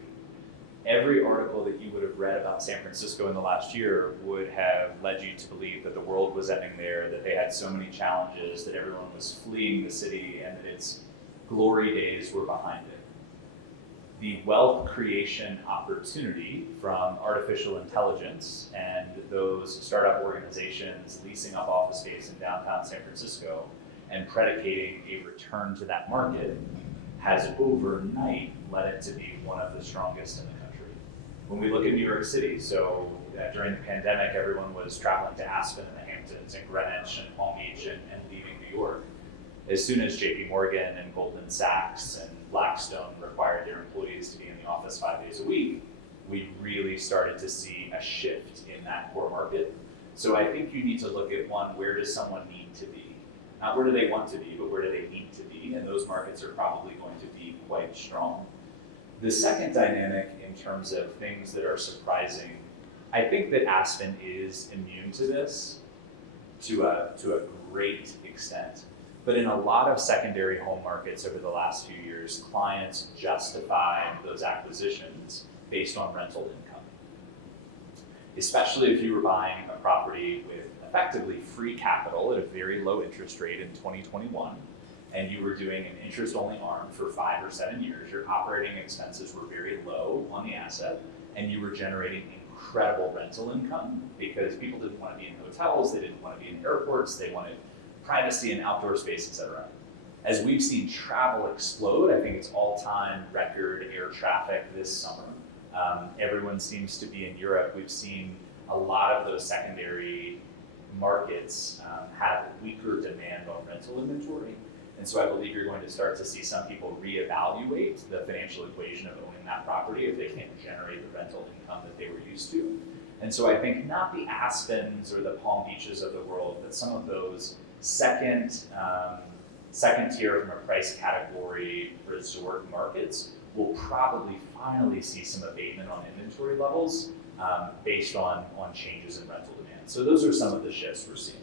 Every article that you would have read about San Francisco in the last year would have led you to believe that the world was ending there, that they had so many challenges, that everyone was fleeing the city, and that its glory days were behind it. The wealth creation opportunity from artificial intelligence and those startup organizations leasing up office space in downtown San Francisco and predicating a return to that market has overnight led it to be one of the strongest in the country. When we look at New York City, so during the pandemic, everyone was traveling to Aspen and the Hamptons and Greenwich and Palm Beach and leaving New York. As soon as JP Morgan and Goldman Sachs and Blackstone required their employees to be in the office 5 days a week, we really started to see a shift in that core market. So I think you need to look at, one, where does someone need to be? Not where do they want to be, but where do they need to be, and those markets are probably going to be quite strong. The second dynamic in terms of things that are surprising, I think that Aspen is immune to this to a great extent. But in a lot of secondary home markets over the last few years, clients justify those acquisitions based on rental income. Especially if you were buying a property with effectively free capital at a very low interest rate in 2021, and you were doing an interest-only ARM for 5 or 7 years, your operating expenses were very low on the asset, and you were generating incredible rental income because people didn't want to be in hotels, they didn't want to be in airports, they wanted privacy and outdoor space, etc. As we've seen travel explode, I think it's all-time record air traffic this summer. Everyone seems to be in Europe. We've seen a lot of those secondary markets have weaker demand on rental inventory. And so I believe you're going to start to see some people reevaluate the financial equation of owning that property if they can't generate the rental income that they were used to. And so I think not the Aspens or the Palm Beaches of the world, but some of those second tier from a price category resort markets will probably finally see some abatement on inventory levels based on changes in rental demand. So those are some of the shifts we're seeing.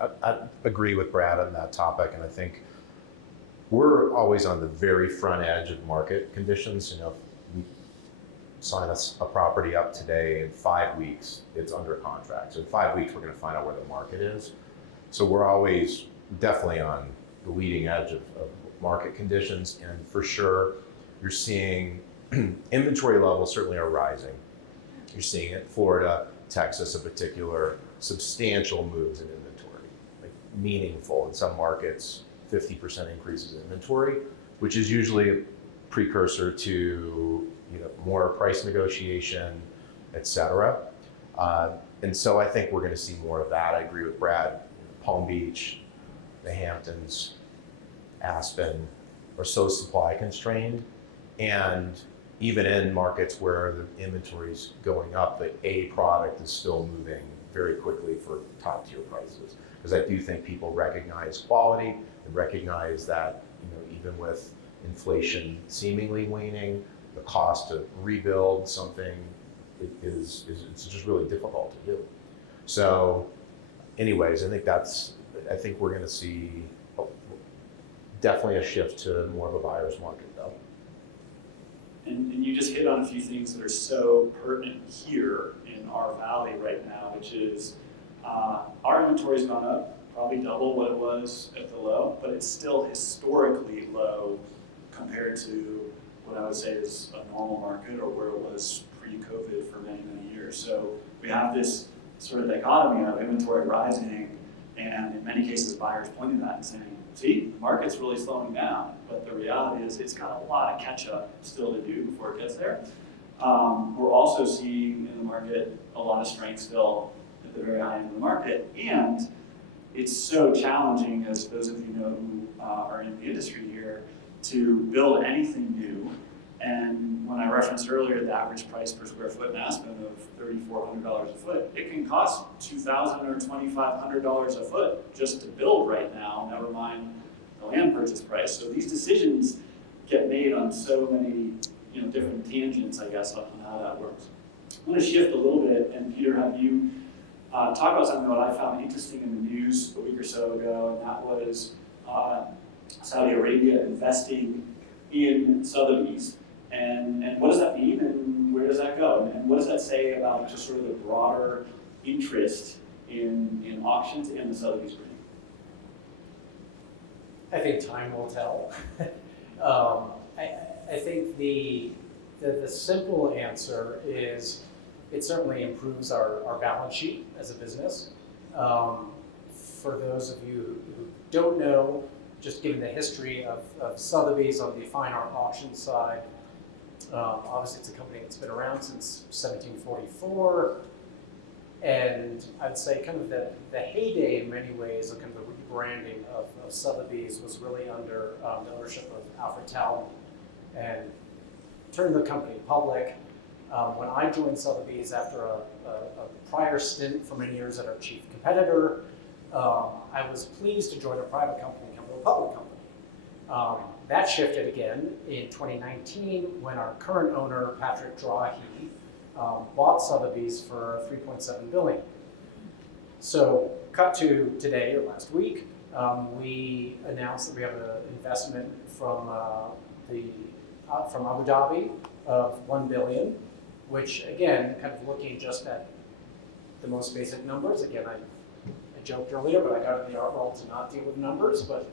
I agree with Brad on that topic, and I think we're always on the very front edge of market conditions. You know, if we sign a property up today, in 5 weeks, it's under contract. So in 5 weeks, we're going to find out where the market is. So we're always definitely on the leading edge of market conditions, and for sure, you're seeing inventory levels certainly are rising. You're seeing it in Florida, Texas in particular, substantial moves in inventory, like meaningful in some markets, 50% increases in inventory, which is usually a precursor to more price negotiation, et cetera. And so I think we're going to see more of that. I agree with Brad. Palm Beach, the Hamptons, Aspen are so supply constrained, and even in markets where the inventory is going up, the A product is still moving very quickly for top tier prices. Because I do think people recognize quality and recognize that even with inflation seemingly waning, the cost to rebuild something it's just really difficult to do. So, anyways, I think we're going to see definitely a shift to more of a buyer's market, though. And you just hit on a few things that are so pertinent here in our valley right now, which is our inventory's gone up, probably double what it was at the low, but it's still historically low compared to what I would say is a normal market or where it was pre-COVID for many, many years. So we have this sort of dichotomy of inventory rising, and in many cases buyers pointing at that and saying, see, the market's really slowing down, but the reality is it's got a lot of catch up still to do before it gets there. We're also seeing in the market a lot of strength still at the very high end of the market, and it's so challenging, as those of you know who are in the industry here, to build anything new. And when I referenced earlier the average price per square foot in Aspen of $3,400 a foot, it can cost $2,000 or $2,500 a foot just to build right now, never mind the land purchase price. So these decisions get made on so many different tangents, I guess, on how that works. I'm going to shift a little bit, and Peter, have you talk about something that I found interesting in the news a week or so ago, and that was Saudi Arabia investing in Sotheby's. And what does that mean, and where does that go? And what does that say about just sort of the broader interest in auctions and the Sotheby's brand? I think time will tell. I think the simple answer is it certainly improves our balance sheet as a business. For those of you who don't know, just given the history of Sotheby's on the fine art auction side, obviously it's a company that's been around since 1744, and I'd say kind of the heyday in many ways of kind of the rebranding of Sotheby's was really under the ownership of Alfred Talon, and turned the company public. When I joined Sotheby's after a prior stint for many years at our chief competitor, I was pleased to join a private company become a public company. That shifted again in 2019 when our current owner, Patrick Drahe, bought Sotheby's for $3.7 billion. So cut to today or last week, we announced that we have an investment from Abu Dhabi of $1 billion, which again, kind of looking just at the most basic numbers. Again, I joked earlier, but I got in the art world to not deal with numbers, but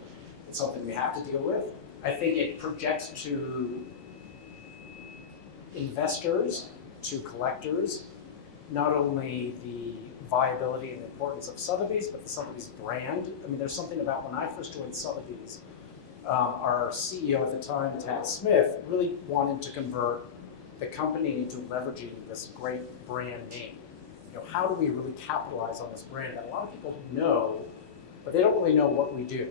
it's something we have to deal with. I think it projects to investors, to collectors, not only the viability and importance of Sotheby's, but the Sotheby's brand. I mean, there's something about when I first joined Sotheby's, our CEO at the time, Tad Smith, really wanted to convert the company into leveraging this great brand name. You know, how do we really capitalize on this brand that a lot of people know, but they don't really know what we do?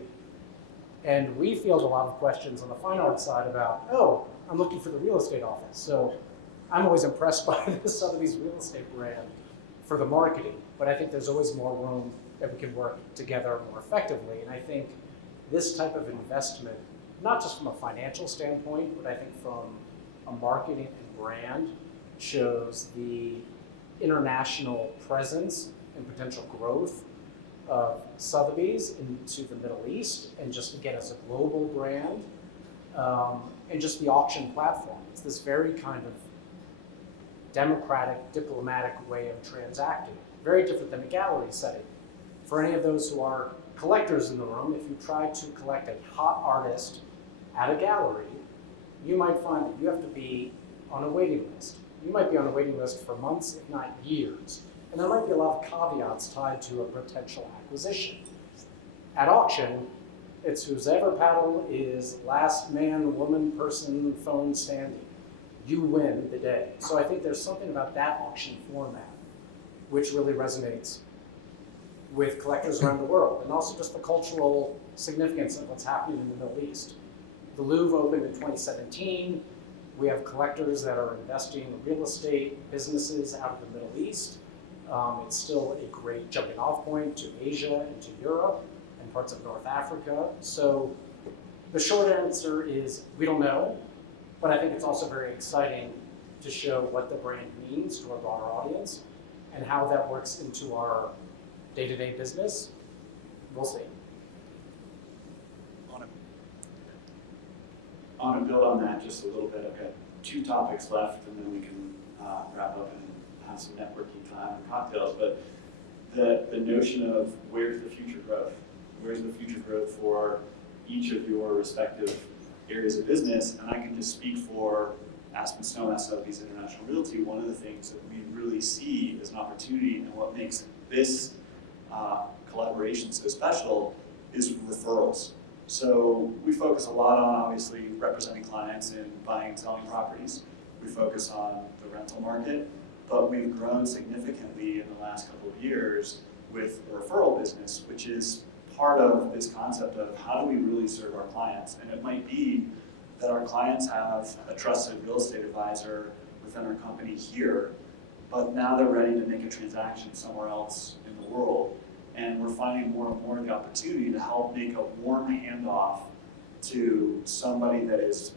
And we field a lot of questions on the fine art side about, oh, I'm looking for the real estate office. So I'm always impressed by the Sotheby's real estate brand for the marketing, but I think there's always more room that we can work together more effectively. And I think this type of investment, not just from a financial standpoint, but I think from a marketing and brand, shows the international presence and potential growth of Sotheby's into the Middle East, and just again as a global brand, and just the auction platform. It's this very kind of democratic, diplomatic way of transacting, very different than a gallery setting. For any of those who are collectors in the room, if you try to collect a hot artist at a gallery, you might find that you have to be on a waiting list. You might be on a waiting list for months, if not years. And there might be a lot of caveats tied to a potential acquisition. At auction, it's whose ever paddle is last man, woman, person, phone standing. You win the day. So I think there's something about that auction format which really resonates with collectors around the world, and also just the cultural significance of what's happening in the Middle East. The Louvre opened in 2017. We have collectors that are investing in real estate businesses out of the Middle East. It's still a great jumping off point to Asia and to Europe and parts of North Africa. So the short answer is we don't know, but I think it's also very exciting to show what the brand means to our broader audience and how that works into our day-to-day business. We'll see. I want to build on that just a little bit. I've got 2 topics left, and then we can wrap up and have some networking time and cocktails. But the notion of where's the future growth? Where's the future growth for each of your respective areas of business? And I can just speak for Aspen Snowmass Sotheby's International Realty. One of the things that we really see as an opportunity, and what makes this collaboration so special, is referrals. So we focus a lot on obviously representing clients in buying and selling properties. We focus on the rental market, but we've grown significantly in the last couple of years with a referral business, which is part of this concept of how do we really serve our clients. And it might be that our clients have a trusted real estate advisor within our company here, but now they're ready to make a transaction somewhere else in the world. And we're finding more and more the opportunity to help make a warm handoff to somebody that is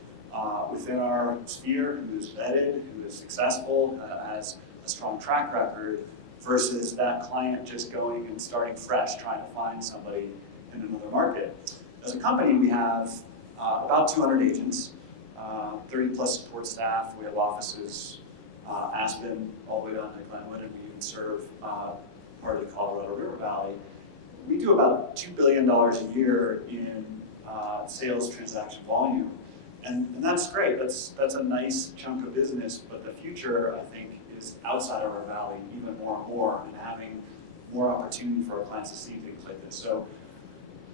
within our sphere, who's vetted, who is successful, has a strong track record, versus that client just going and starting fresh, trying to find somebody in another market. As a company, we have about 200 agents, 30 plus support staff. We have offices, Aspen, all the way down to Glenwood, and we even serve part of the Colorado River Valley. We do about $2 billion a year in sales transaction volume. And that's great, that's a nice chunk of business, but the future, I think, is outside of our valley even more and more, and having more opportunity for our clients to see things like this. So,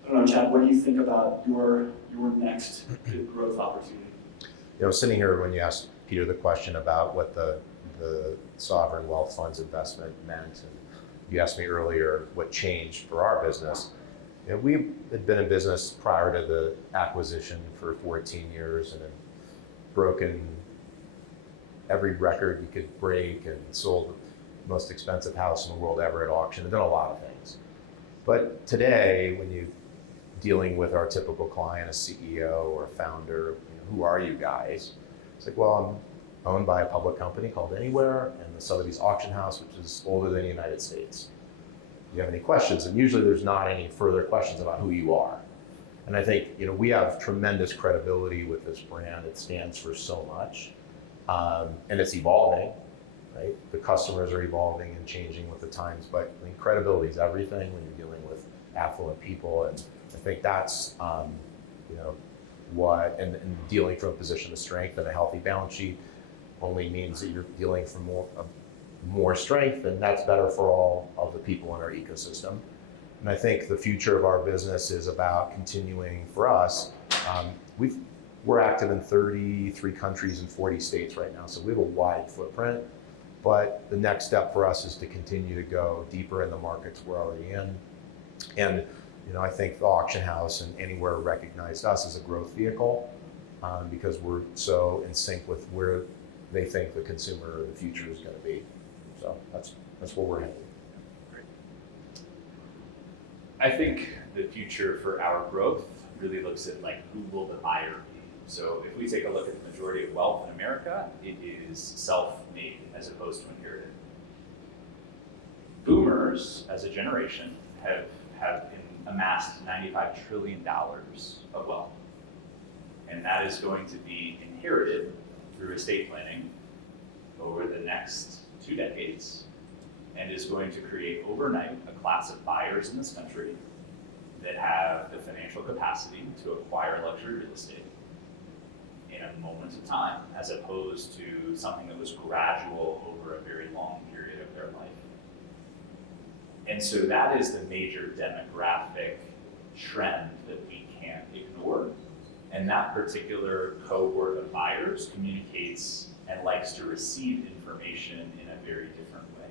I don't know, Chad, what do you think about your next big growth opportunity? You know, sitting here when you asked Peter the question about what the sovereign wealth funds investment meant, and you asked me earlier what changed for our business. You know, we had been in business prior to the acquisition for 14 years and had broken every record you could break and sold the most expensive house in the world ever at auction, and done a lot of things. But today, when you're dealing with our typical client, a CEO or a founder, who are you guys? It's like, well, I'm owned by a public company called Anywhere and the Sotheby's Auction House, which is older than the United States. Do you have any questions? And usually there's not any further questions about who you are. And I think we have tremendous credibility with this brand. It stands for so much, and it's evolving, right? The customers are evolving and changing with the times, but I mean, credibility is everything when you're dealing with affluent people, and I think that's what and dealing from a position of strength and a healthy balance sheet only means that you're dealing from more strength, and that's better for all of the people in our ecosystem. And I think the future of our business is about continuing for us. We're active in 33 countries and 40 states right now, so we have a wide footprint. But the next step for us is to continue to go deeper in the markets we're already in. And I think the auction house and Anywhere recognized us as a growth vehicle because we're so in sync with where they think the consumer of the future is going to be. So that's where we're headed. I think the future for our growth really looks at who will the buyer be. So if we take a look at the majority of wealth in America, it is self-made as opposed to inherited. Boomers, as a generation, have amassed $95 trillion of wealth. And that is going to be inherited through estate planning over the next 2 decades, and is going to create overnight a class of buyers in this country that have the financial capacity to acquire luxury real estate in a moment of time, as opposed to something that was gradual over a very long period of their life. And so that is the major demographic trend that we can't ignore. And that particular cohort of buyers communicates and likes to receive information in a very different way.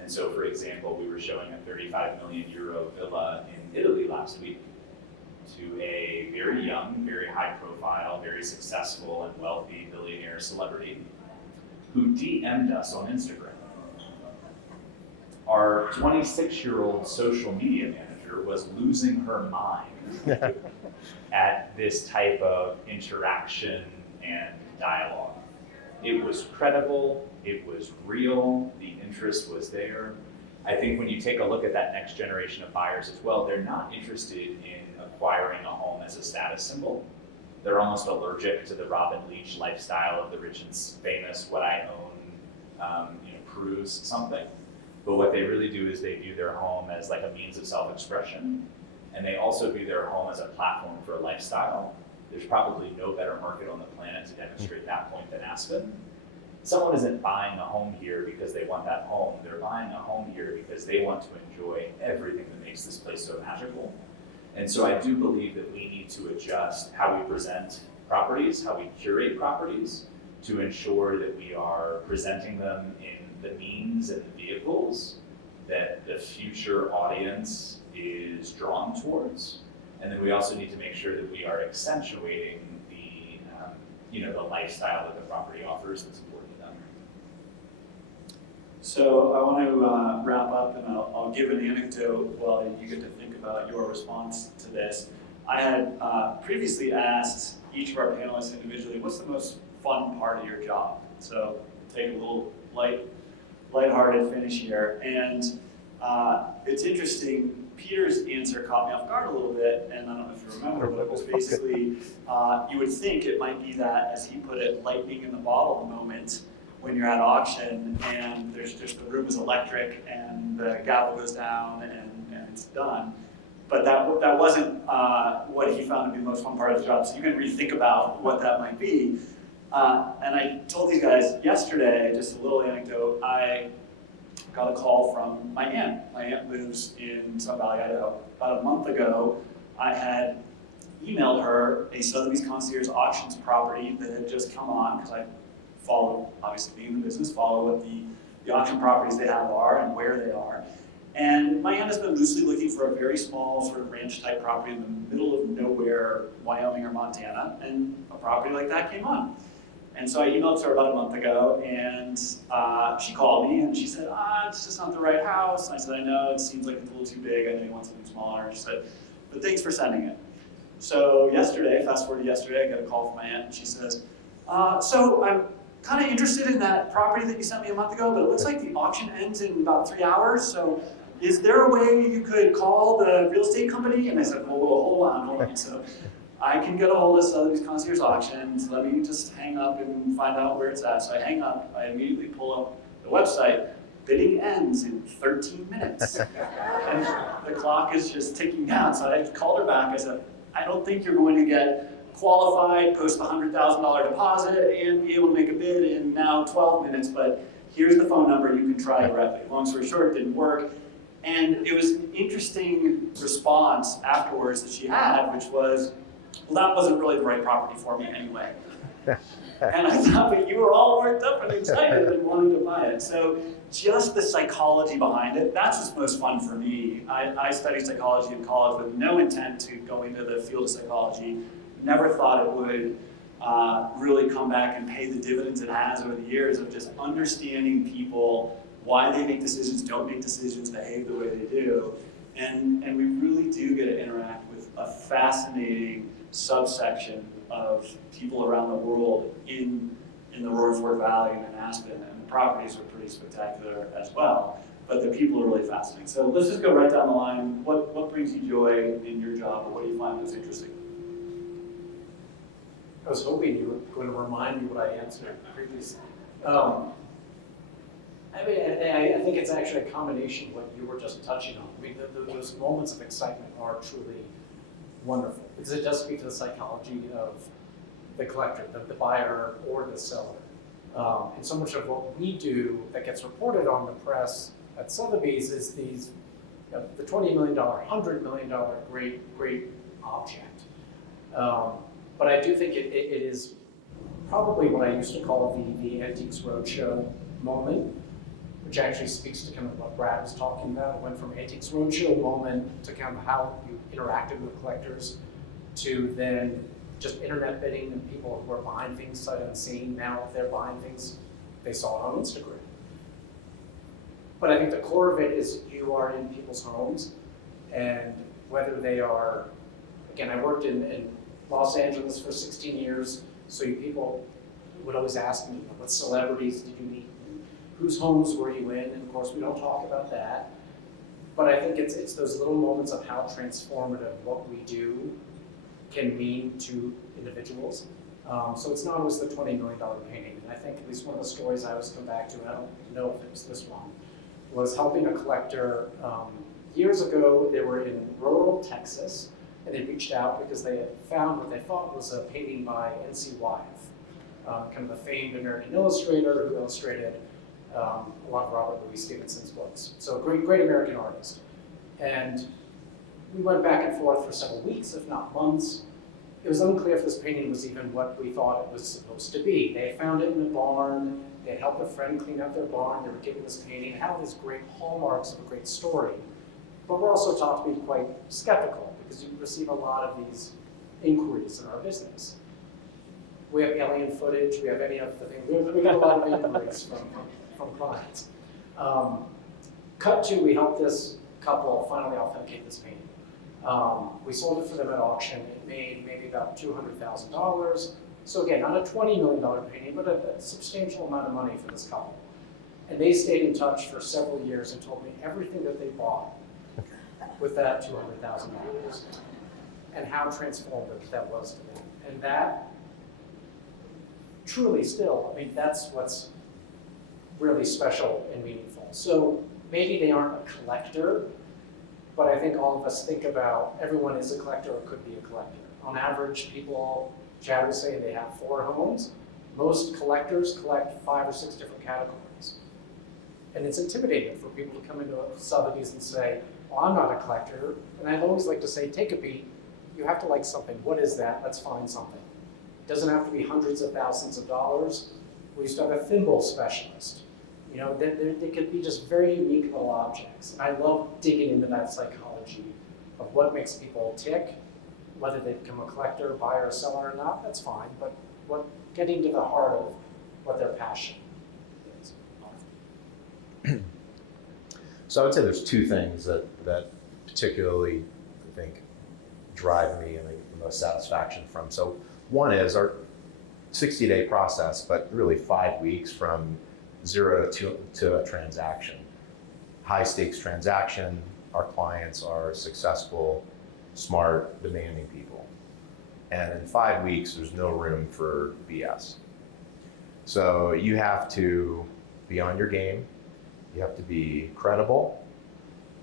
And so, for example, we were showing a 35 million euro villa in Italy last week to a very young, very high profile, very successful and wealthy billionaire celebrity who DM'd us on Instagram. Our 26-year-old social media manager was losing her mind at this type of interaction and dialogue. It was credible, it was real, the interest was there. I think when you take a look at that next generation of buyers as well, they're not interested in acquiring a home as a status symbol. They're almost allergic to the Robin Leach lifestyle of the rich and famous, what I own proves something. But what they really do is they view their home as like a means of self-expression, and they also view their home as a platform for a lifestyle. There's probably no better market on the planet to demonstrate that point than Aspen. Someone isn't buying a home here because they want that home. They're buying a home here because they want to enjoy everything that makes this place so magical. And so I do believe that we need to adjust how we present properties, how we curate properties, to ensure that we are presenting them in the means and the vehicles that the future audience is drawn towards. And then we also need to make sure that we are accentuating the lifestyle that the property offers that's important to them. So I want to wrap up, and I'll give an anecdote while you get to think about your response to this. I had previously asked each of our panelists individually, what's the most fun part of your job? So take a little lighthearted finish here. And it's interesting, Peter's answer caught me off guard a little bit, and I don't know if you remember, but it was basically, you would think it might be that, as he put it, lightning in the bottle moment when you're at auction and there's just, the room is electric and the gavel goes down and it's done. But that wasn't what he found to be the most fun part of the job. So you can rethink about what that might be. And I told these guys yesterday, just a little anecdote, I got a call from my aunt. My aunt lives in Sun Valley, Idaho. About a month ago, I had emailed her a Sotheby's Concierge auctions property that had just come on, because I follow, obviously being in the business, follow what the auction properties they have are and where they are. And my aunt has been loosely looking for a very small sort of ranch type property in the middle of nowhere, Wyoming or Montana, and a property like that came on. And so I emailed her about a month ago, and she called me and she said, it's just not the right house. And I said, I know, it seems like it's a little too big. I know you want something smaller. She said, but thanks for sending it. So yesterday, fast forward to yesterday, I got a call from my aunt, and she says, so I'm kind of interested in that property that you sent me a month ago, but it looks like the auction ends in about 3 hours. So is there a way you could call the real estate company? And I said, well, hold on. So I can get a hold of Sotheby's Concierge Auctions. Let me just hang up and find out where it's at. So I hang up, I immediately pull up the website. Bidding ends in 13 minutes. And the clock is just ticking down. So I called her back. I said, I don't think you're going to get qualified, post a $100,000 deposit, and be able to make a bid in now 12 minutes, but here's the phone number, you can try directly. Long story short, it didn't work. And it was an interesting response afterwards that she had, which was, well, that wasn't really the right property for me anyway. And I thought, but you were all worked up and excited and wanting to buy it. So just the psychology behind it, that's what's most fun for me. I studied psychology in college with no intent to go into the field of psychology. Never thought it would really come back and pay the dividends it has over the years of just understanding people, why they make decisions, don't make decisions, behave the way they do. And we really do get to interact with a fascinating subsection of people around the world in the Roffers Valley and in Aspen, and the properties are pretty spectacular as well, but the people are really fascinating. So let's just go right down the line. What brings you joy in your job, or what do you find most interesting? I was hoping you were going to remind me what I answered previously. I think it's actually a combination of what you were just touching on. I mean, those moments of excitement are truly wonderful, because it does speak to the psychology of the collector, the buyer or the seller. And so much of what we do that gets reported on the press at Sotheby's is these, the $20 million, $100 million great object. But I do think it is probably what I used to call the Antiques Roadshow moment, which actually speaks to kind of what Brad was talking about. It went from Antiques Roadshow moment to kind of how you interacted with collectors to then just internet bidding and people who are buying things sight unseen. Now they're buying things they saw on Instagram. But I think the core of it is you are in people's homes, and whether they are, again, I worked in Los Angeles for 16 years, so people would always ask me, what celebrities did you meet? Whose homes were you in? And of course, we don't talk about that. But I think it's those little moments of how transformative what we do can mean to individuals. So it's not always the $20 million painting. And I think at least one of the stories I always come back to, and I don't know if it was this one, was helping a collector. Years ago, they were in rural Texas, and they reached out because they had found what they thought was a painting by N.C. Wyeth, kind of a famed American illustrator who illustrated a lot of Robert Louis Stevenson's books. So a great American artist. And we went back and forth for several weeks, if not months. It was unclear if this painting was even what we thought it was supposed to be. They had found it in a barn. They had helped a friend clean up their barn. They were given this painting. It had all these great hallmarks of a great story. But we're also taught to be quite skeptical, because you receive a lot of these inquiries in our business. We have alien footage. We have any other thing. We got a lot of inquiries from clients. Cut to, we helped this couple finally authenticate this painting. We sold it for them at auction. It made maybe about $200,000. So again, not a $20 million painting, but a substantial amount of money for this couple. And they stayed in touch for several years and told me everything that they bought with that $200,000 and how transformative that was to them. And that truly still, I mean, that's what's really special and meaningful. So maybe they aren't a collector, but I think all of us think about everyone is a collector or could be a collector. On average, people, Chad was saying they have 4 homes. Most collectors collect 5 or 6 different categories. And it's intimidating for people to come into Sotheby's and say, well, I'm not a collector. And I always like to say, take a beat. You have to like something. What is that? Let's find something. It doesn't have to be hundreds of thousands of dollars. We used to have a thimble specialist. You know, they could be just very unique little objects. And I love digging into that psychology of what makes people tick, whether they become a collector, buyer, seller or not, that's fine. But getting to the heart of what their passion is. So I would say there's two things that particularly, I think, drive me and the most satisfaction from. So one is our 60-day process, but really 5 weeks from zero to a transaction. High stakes transaction. Our clients are successful, smart, demanding people. And in 5 weeks, there's no room for BS. So you have to be on your game. You have to be credible,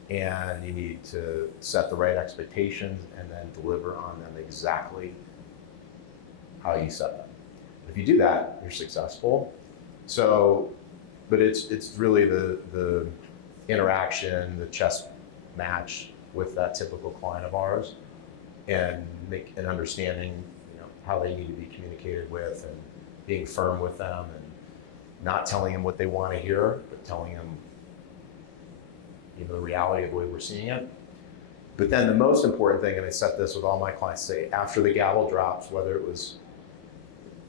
and you need to set the right expectations and then deliver on them exactly how you set them. If you do that, you're successful. So, but it's really the interaction, the chess match with that typical client of ours, and understanding, how they need to be communicated with, and being firm with them, and not telling them what they want to hear, but telling them, the reality of the way we're seeing it. But then the most important thing, and I set this with all my clients, say after the gavel drops, whether it was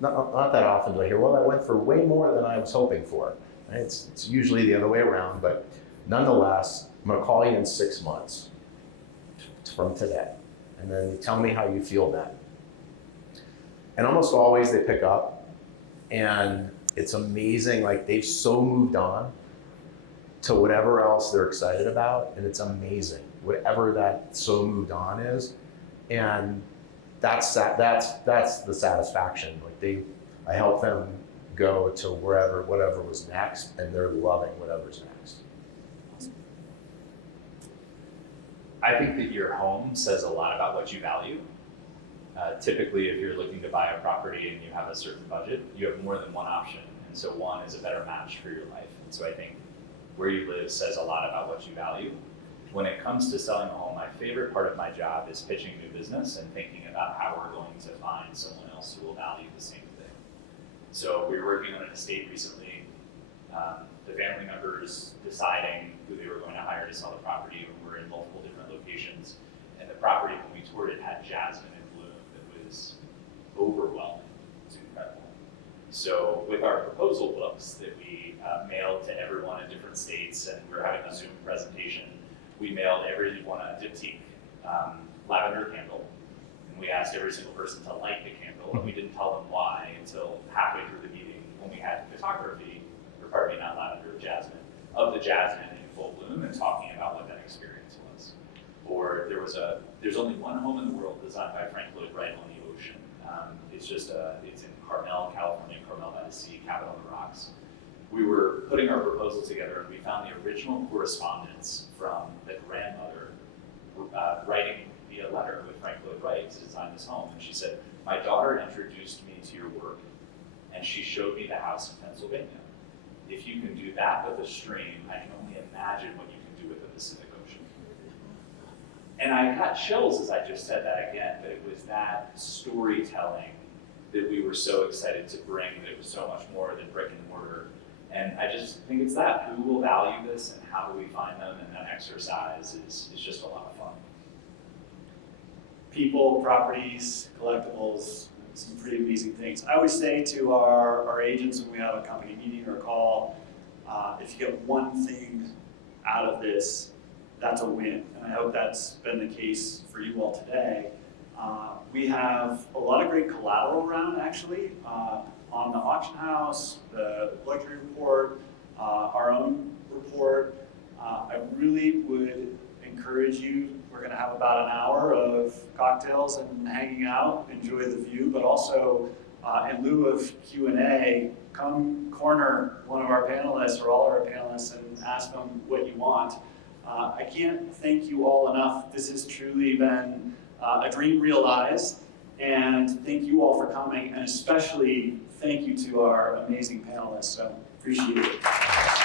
not that often do I hear, well, I went for way more than I was hoping for. Right? It's usually the other way around, but nonetheless, I'm going to call you in 6 months from today, and then you tell me how you feel then. And almost always they pick up, and it's amazing, like they've so moved on to whatever else they're excited about, and it's amazing, whatever that so moved on is, and that's the satisfaction. Like I help them go to whatever was next, and they're loving whatever's next. I think that your home says a lot about what you value. Typically, if you're looking to buy a property and you have a certain budget, you have more than one option. And so one is a better match for your life. And so I think where you live says a lot about what you value. When it comes to selling a home, my favorite part of my job is pitching new business and thinking about how we're going to find someone else who will value the same thing. So we were working on an estate recently, the family members deciding who they were going to hire to sell the property. We were in multiple different locations, and the property, when we toured it, had jasmine in bloom that was overwhelming. It was incredible. So with our proposal books that we mailed to everyone in different states, and we were having a Zoom presentation, we mailed everyone a diptyque lavender candle, and we asked every single person to light the candle, and we didn't tell them why until halfway through the meeting when we had photography, or pardon me, not lavender, jasmine, of the jasmine in full bloom and talking about what that experience was. Or there's only one home in the world designed by Frank Lloyd Wright on the ocean. It's in Carmel, California, Carmel by the sea, Cabin on the Rocks. We were putting our proposal together, and we found the original correspondence from the grandmother writing via letter with Frank Lloyd Wright to design this home. And she said, my daughter introduced me to your work, and she showed me the house in Pennsylvania. If you can do that with a stream, I can only imagine what you can do with the Pacific Ocean. And I got chills as I just said that again, but it was that storytelling that we were so excited to bring, that it was so much more than brick and mortar. And I just think it's that, who will value this and how do we find them, and that exercise is just a lot of fun. People, properties, collectibles, some pretty amazing things. I always say to our agents when we have a company meeting or a call, if you get one thing out of this, that's a win. And I hope that's been the case for you all today. We have a lot of great collateral around, actually, on the auction house, the luxury report, our own report. I really would encourage you. We're going to have about an hour of cocktails and hanging out, enjoy the view, but also in lieu of Q&A, come corner one of our panelists or all of our panelists and ask them what you want. I can't thank you all enough. This has truly been a dream realized, and thank you all for coming, and especially thank you to our amazing panelists. So appreciate it.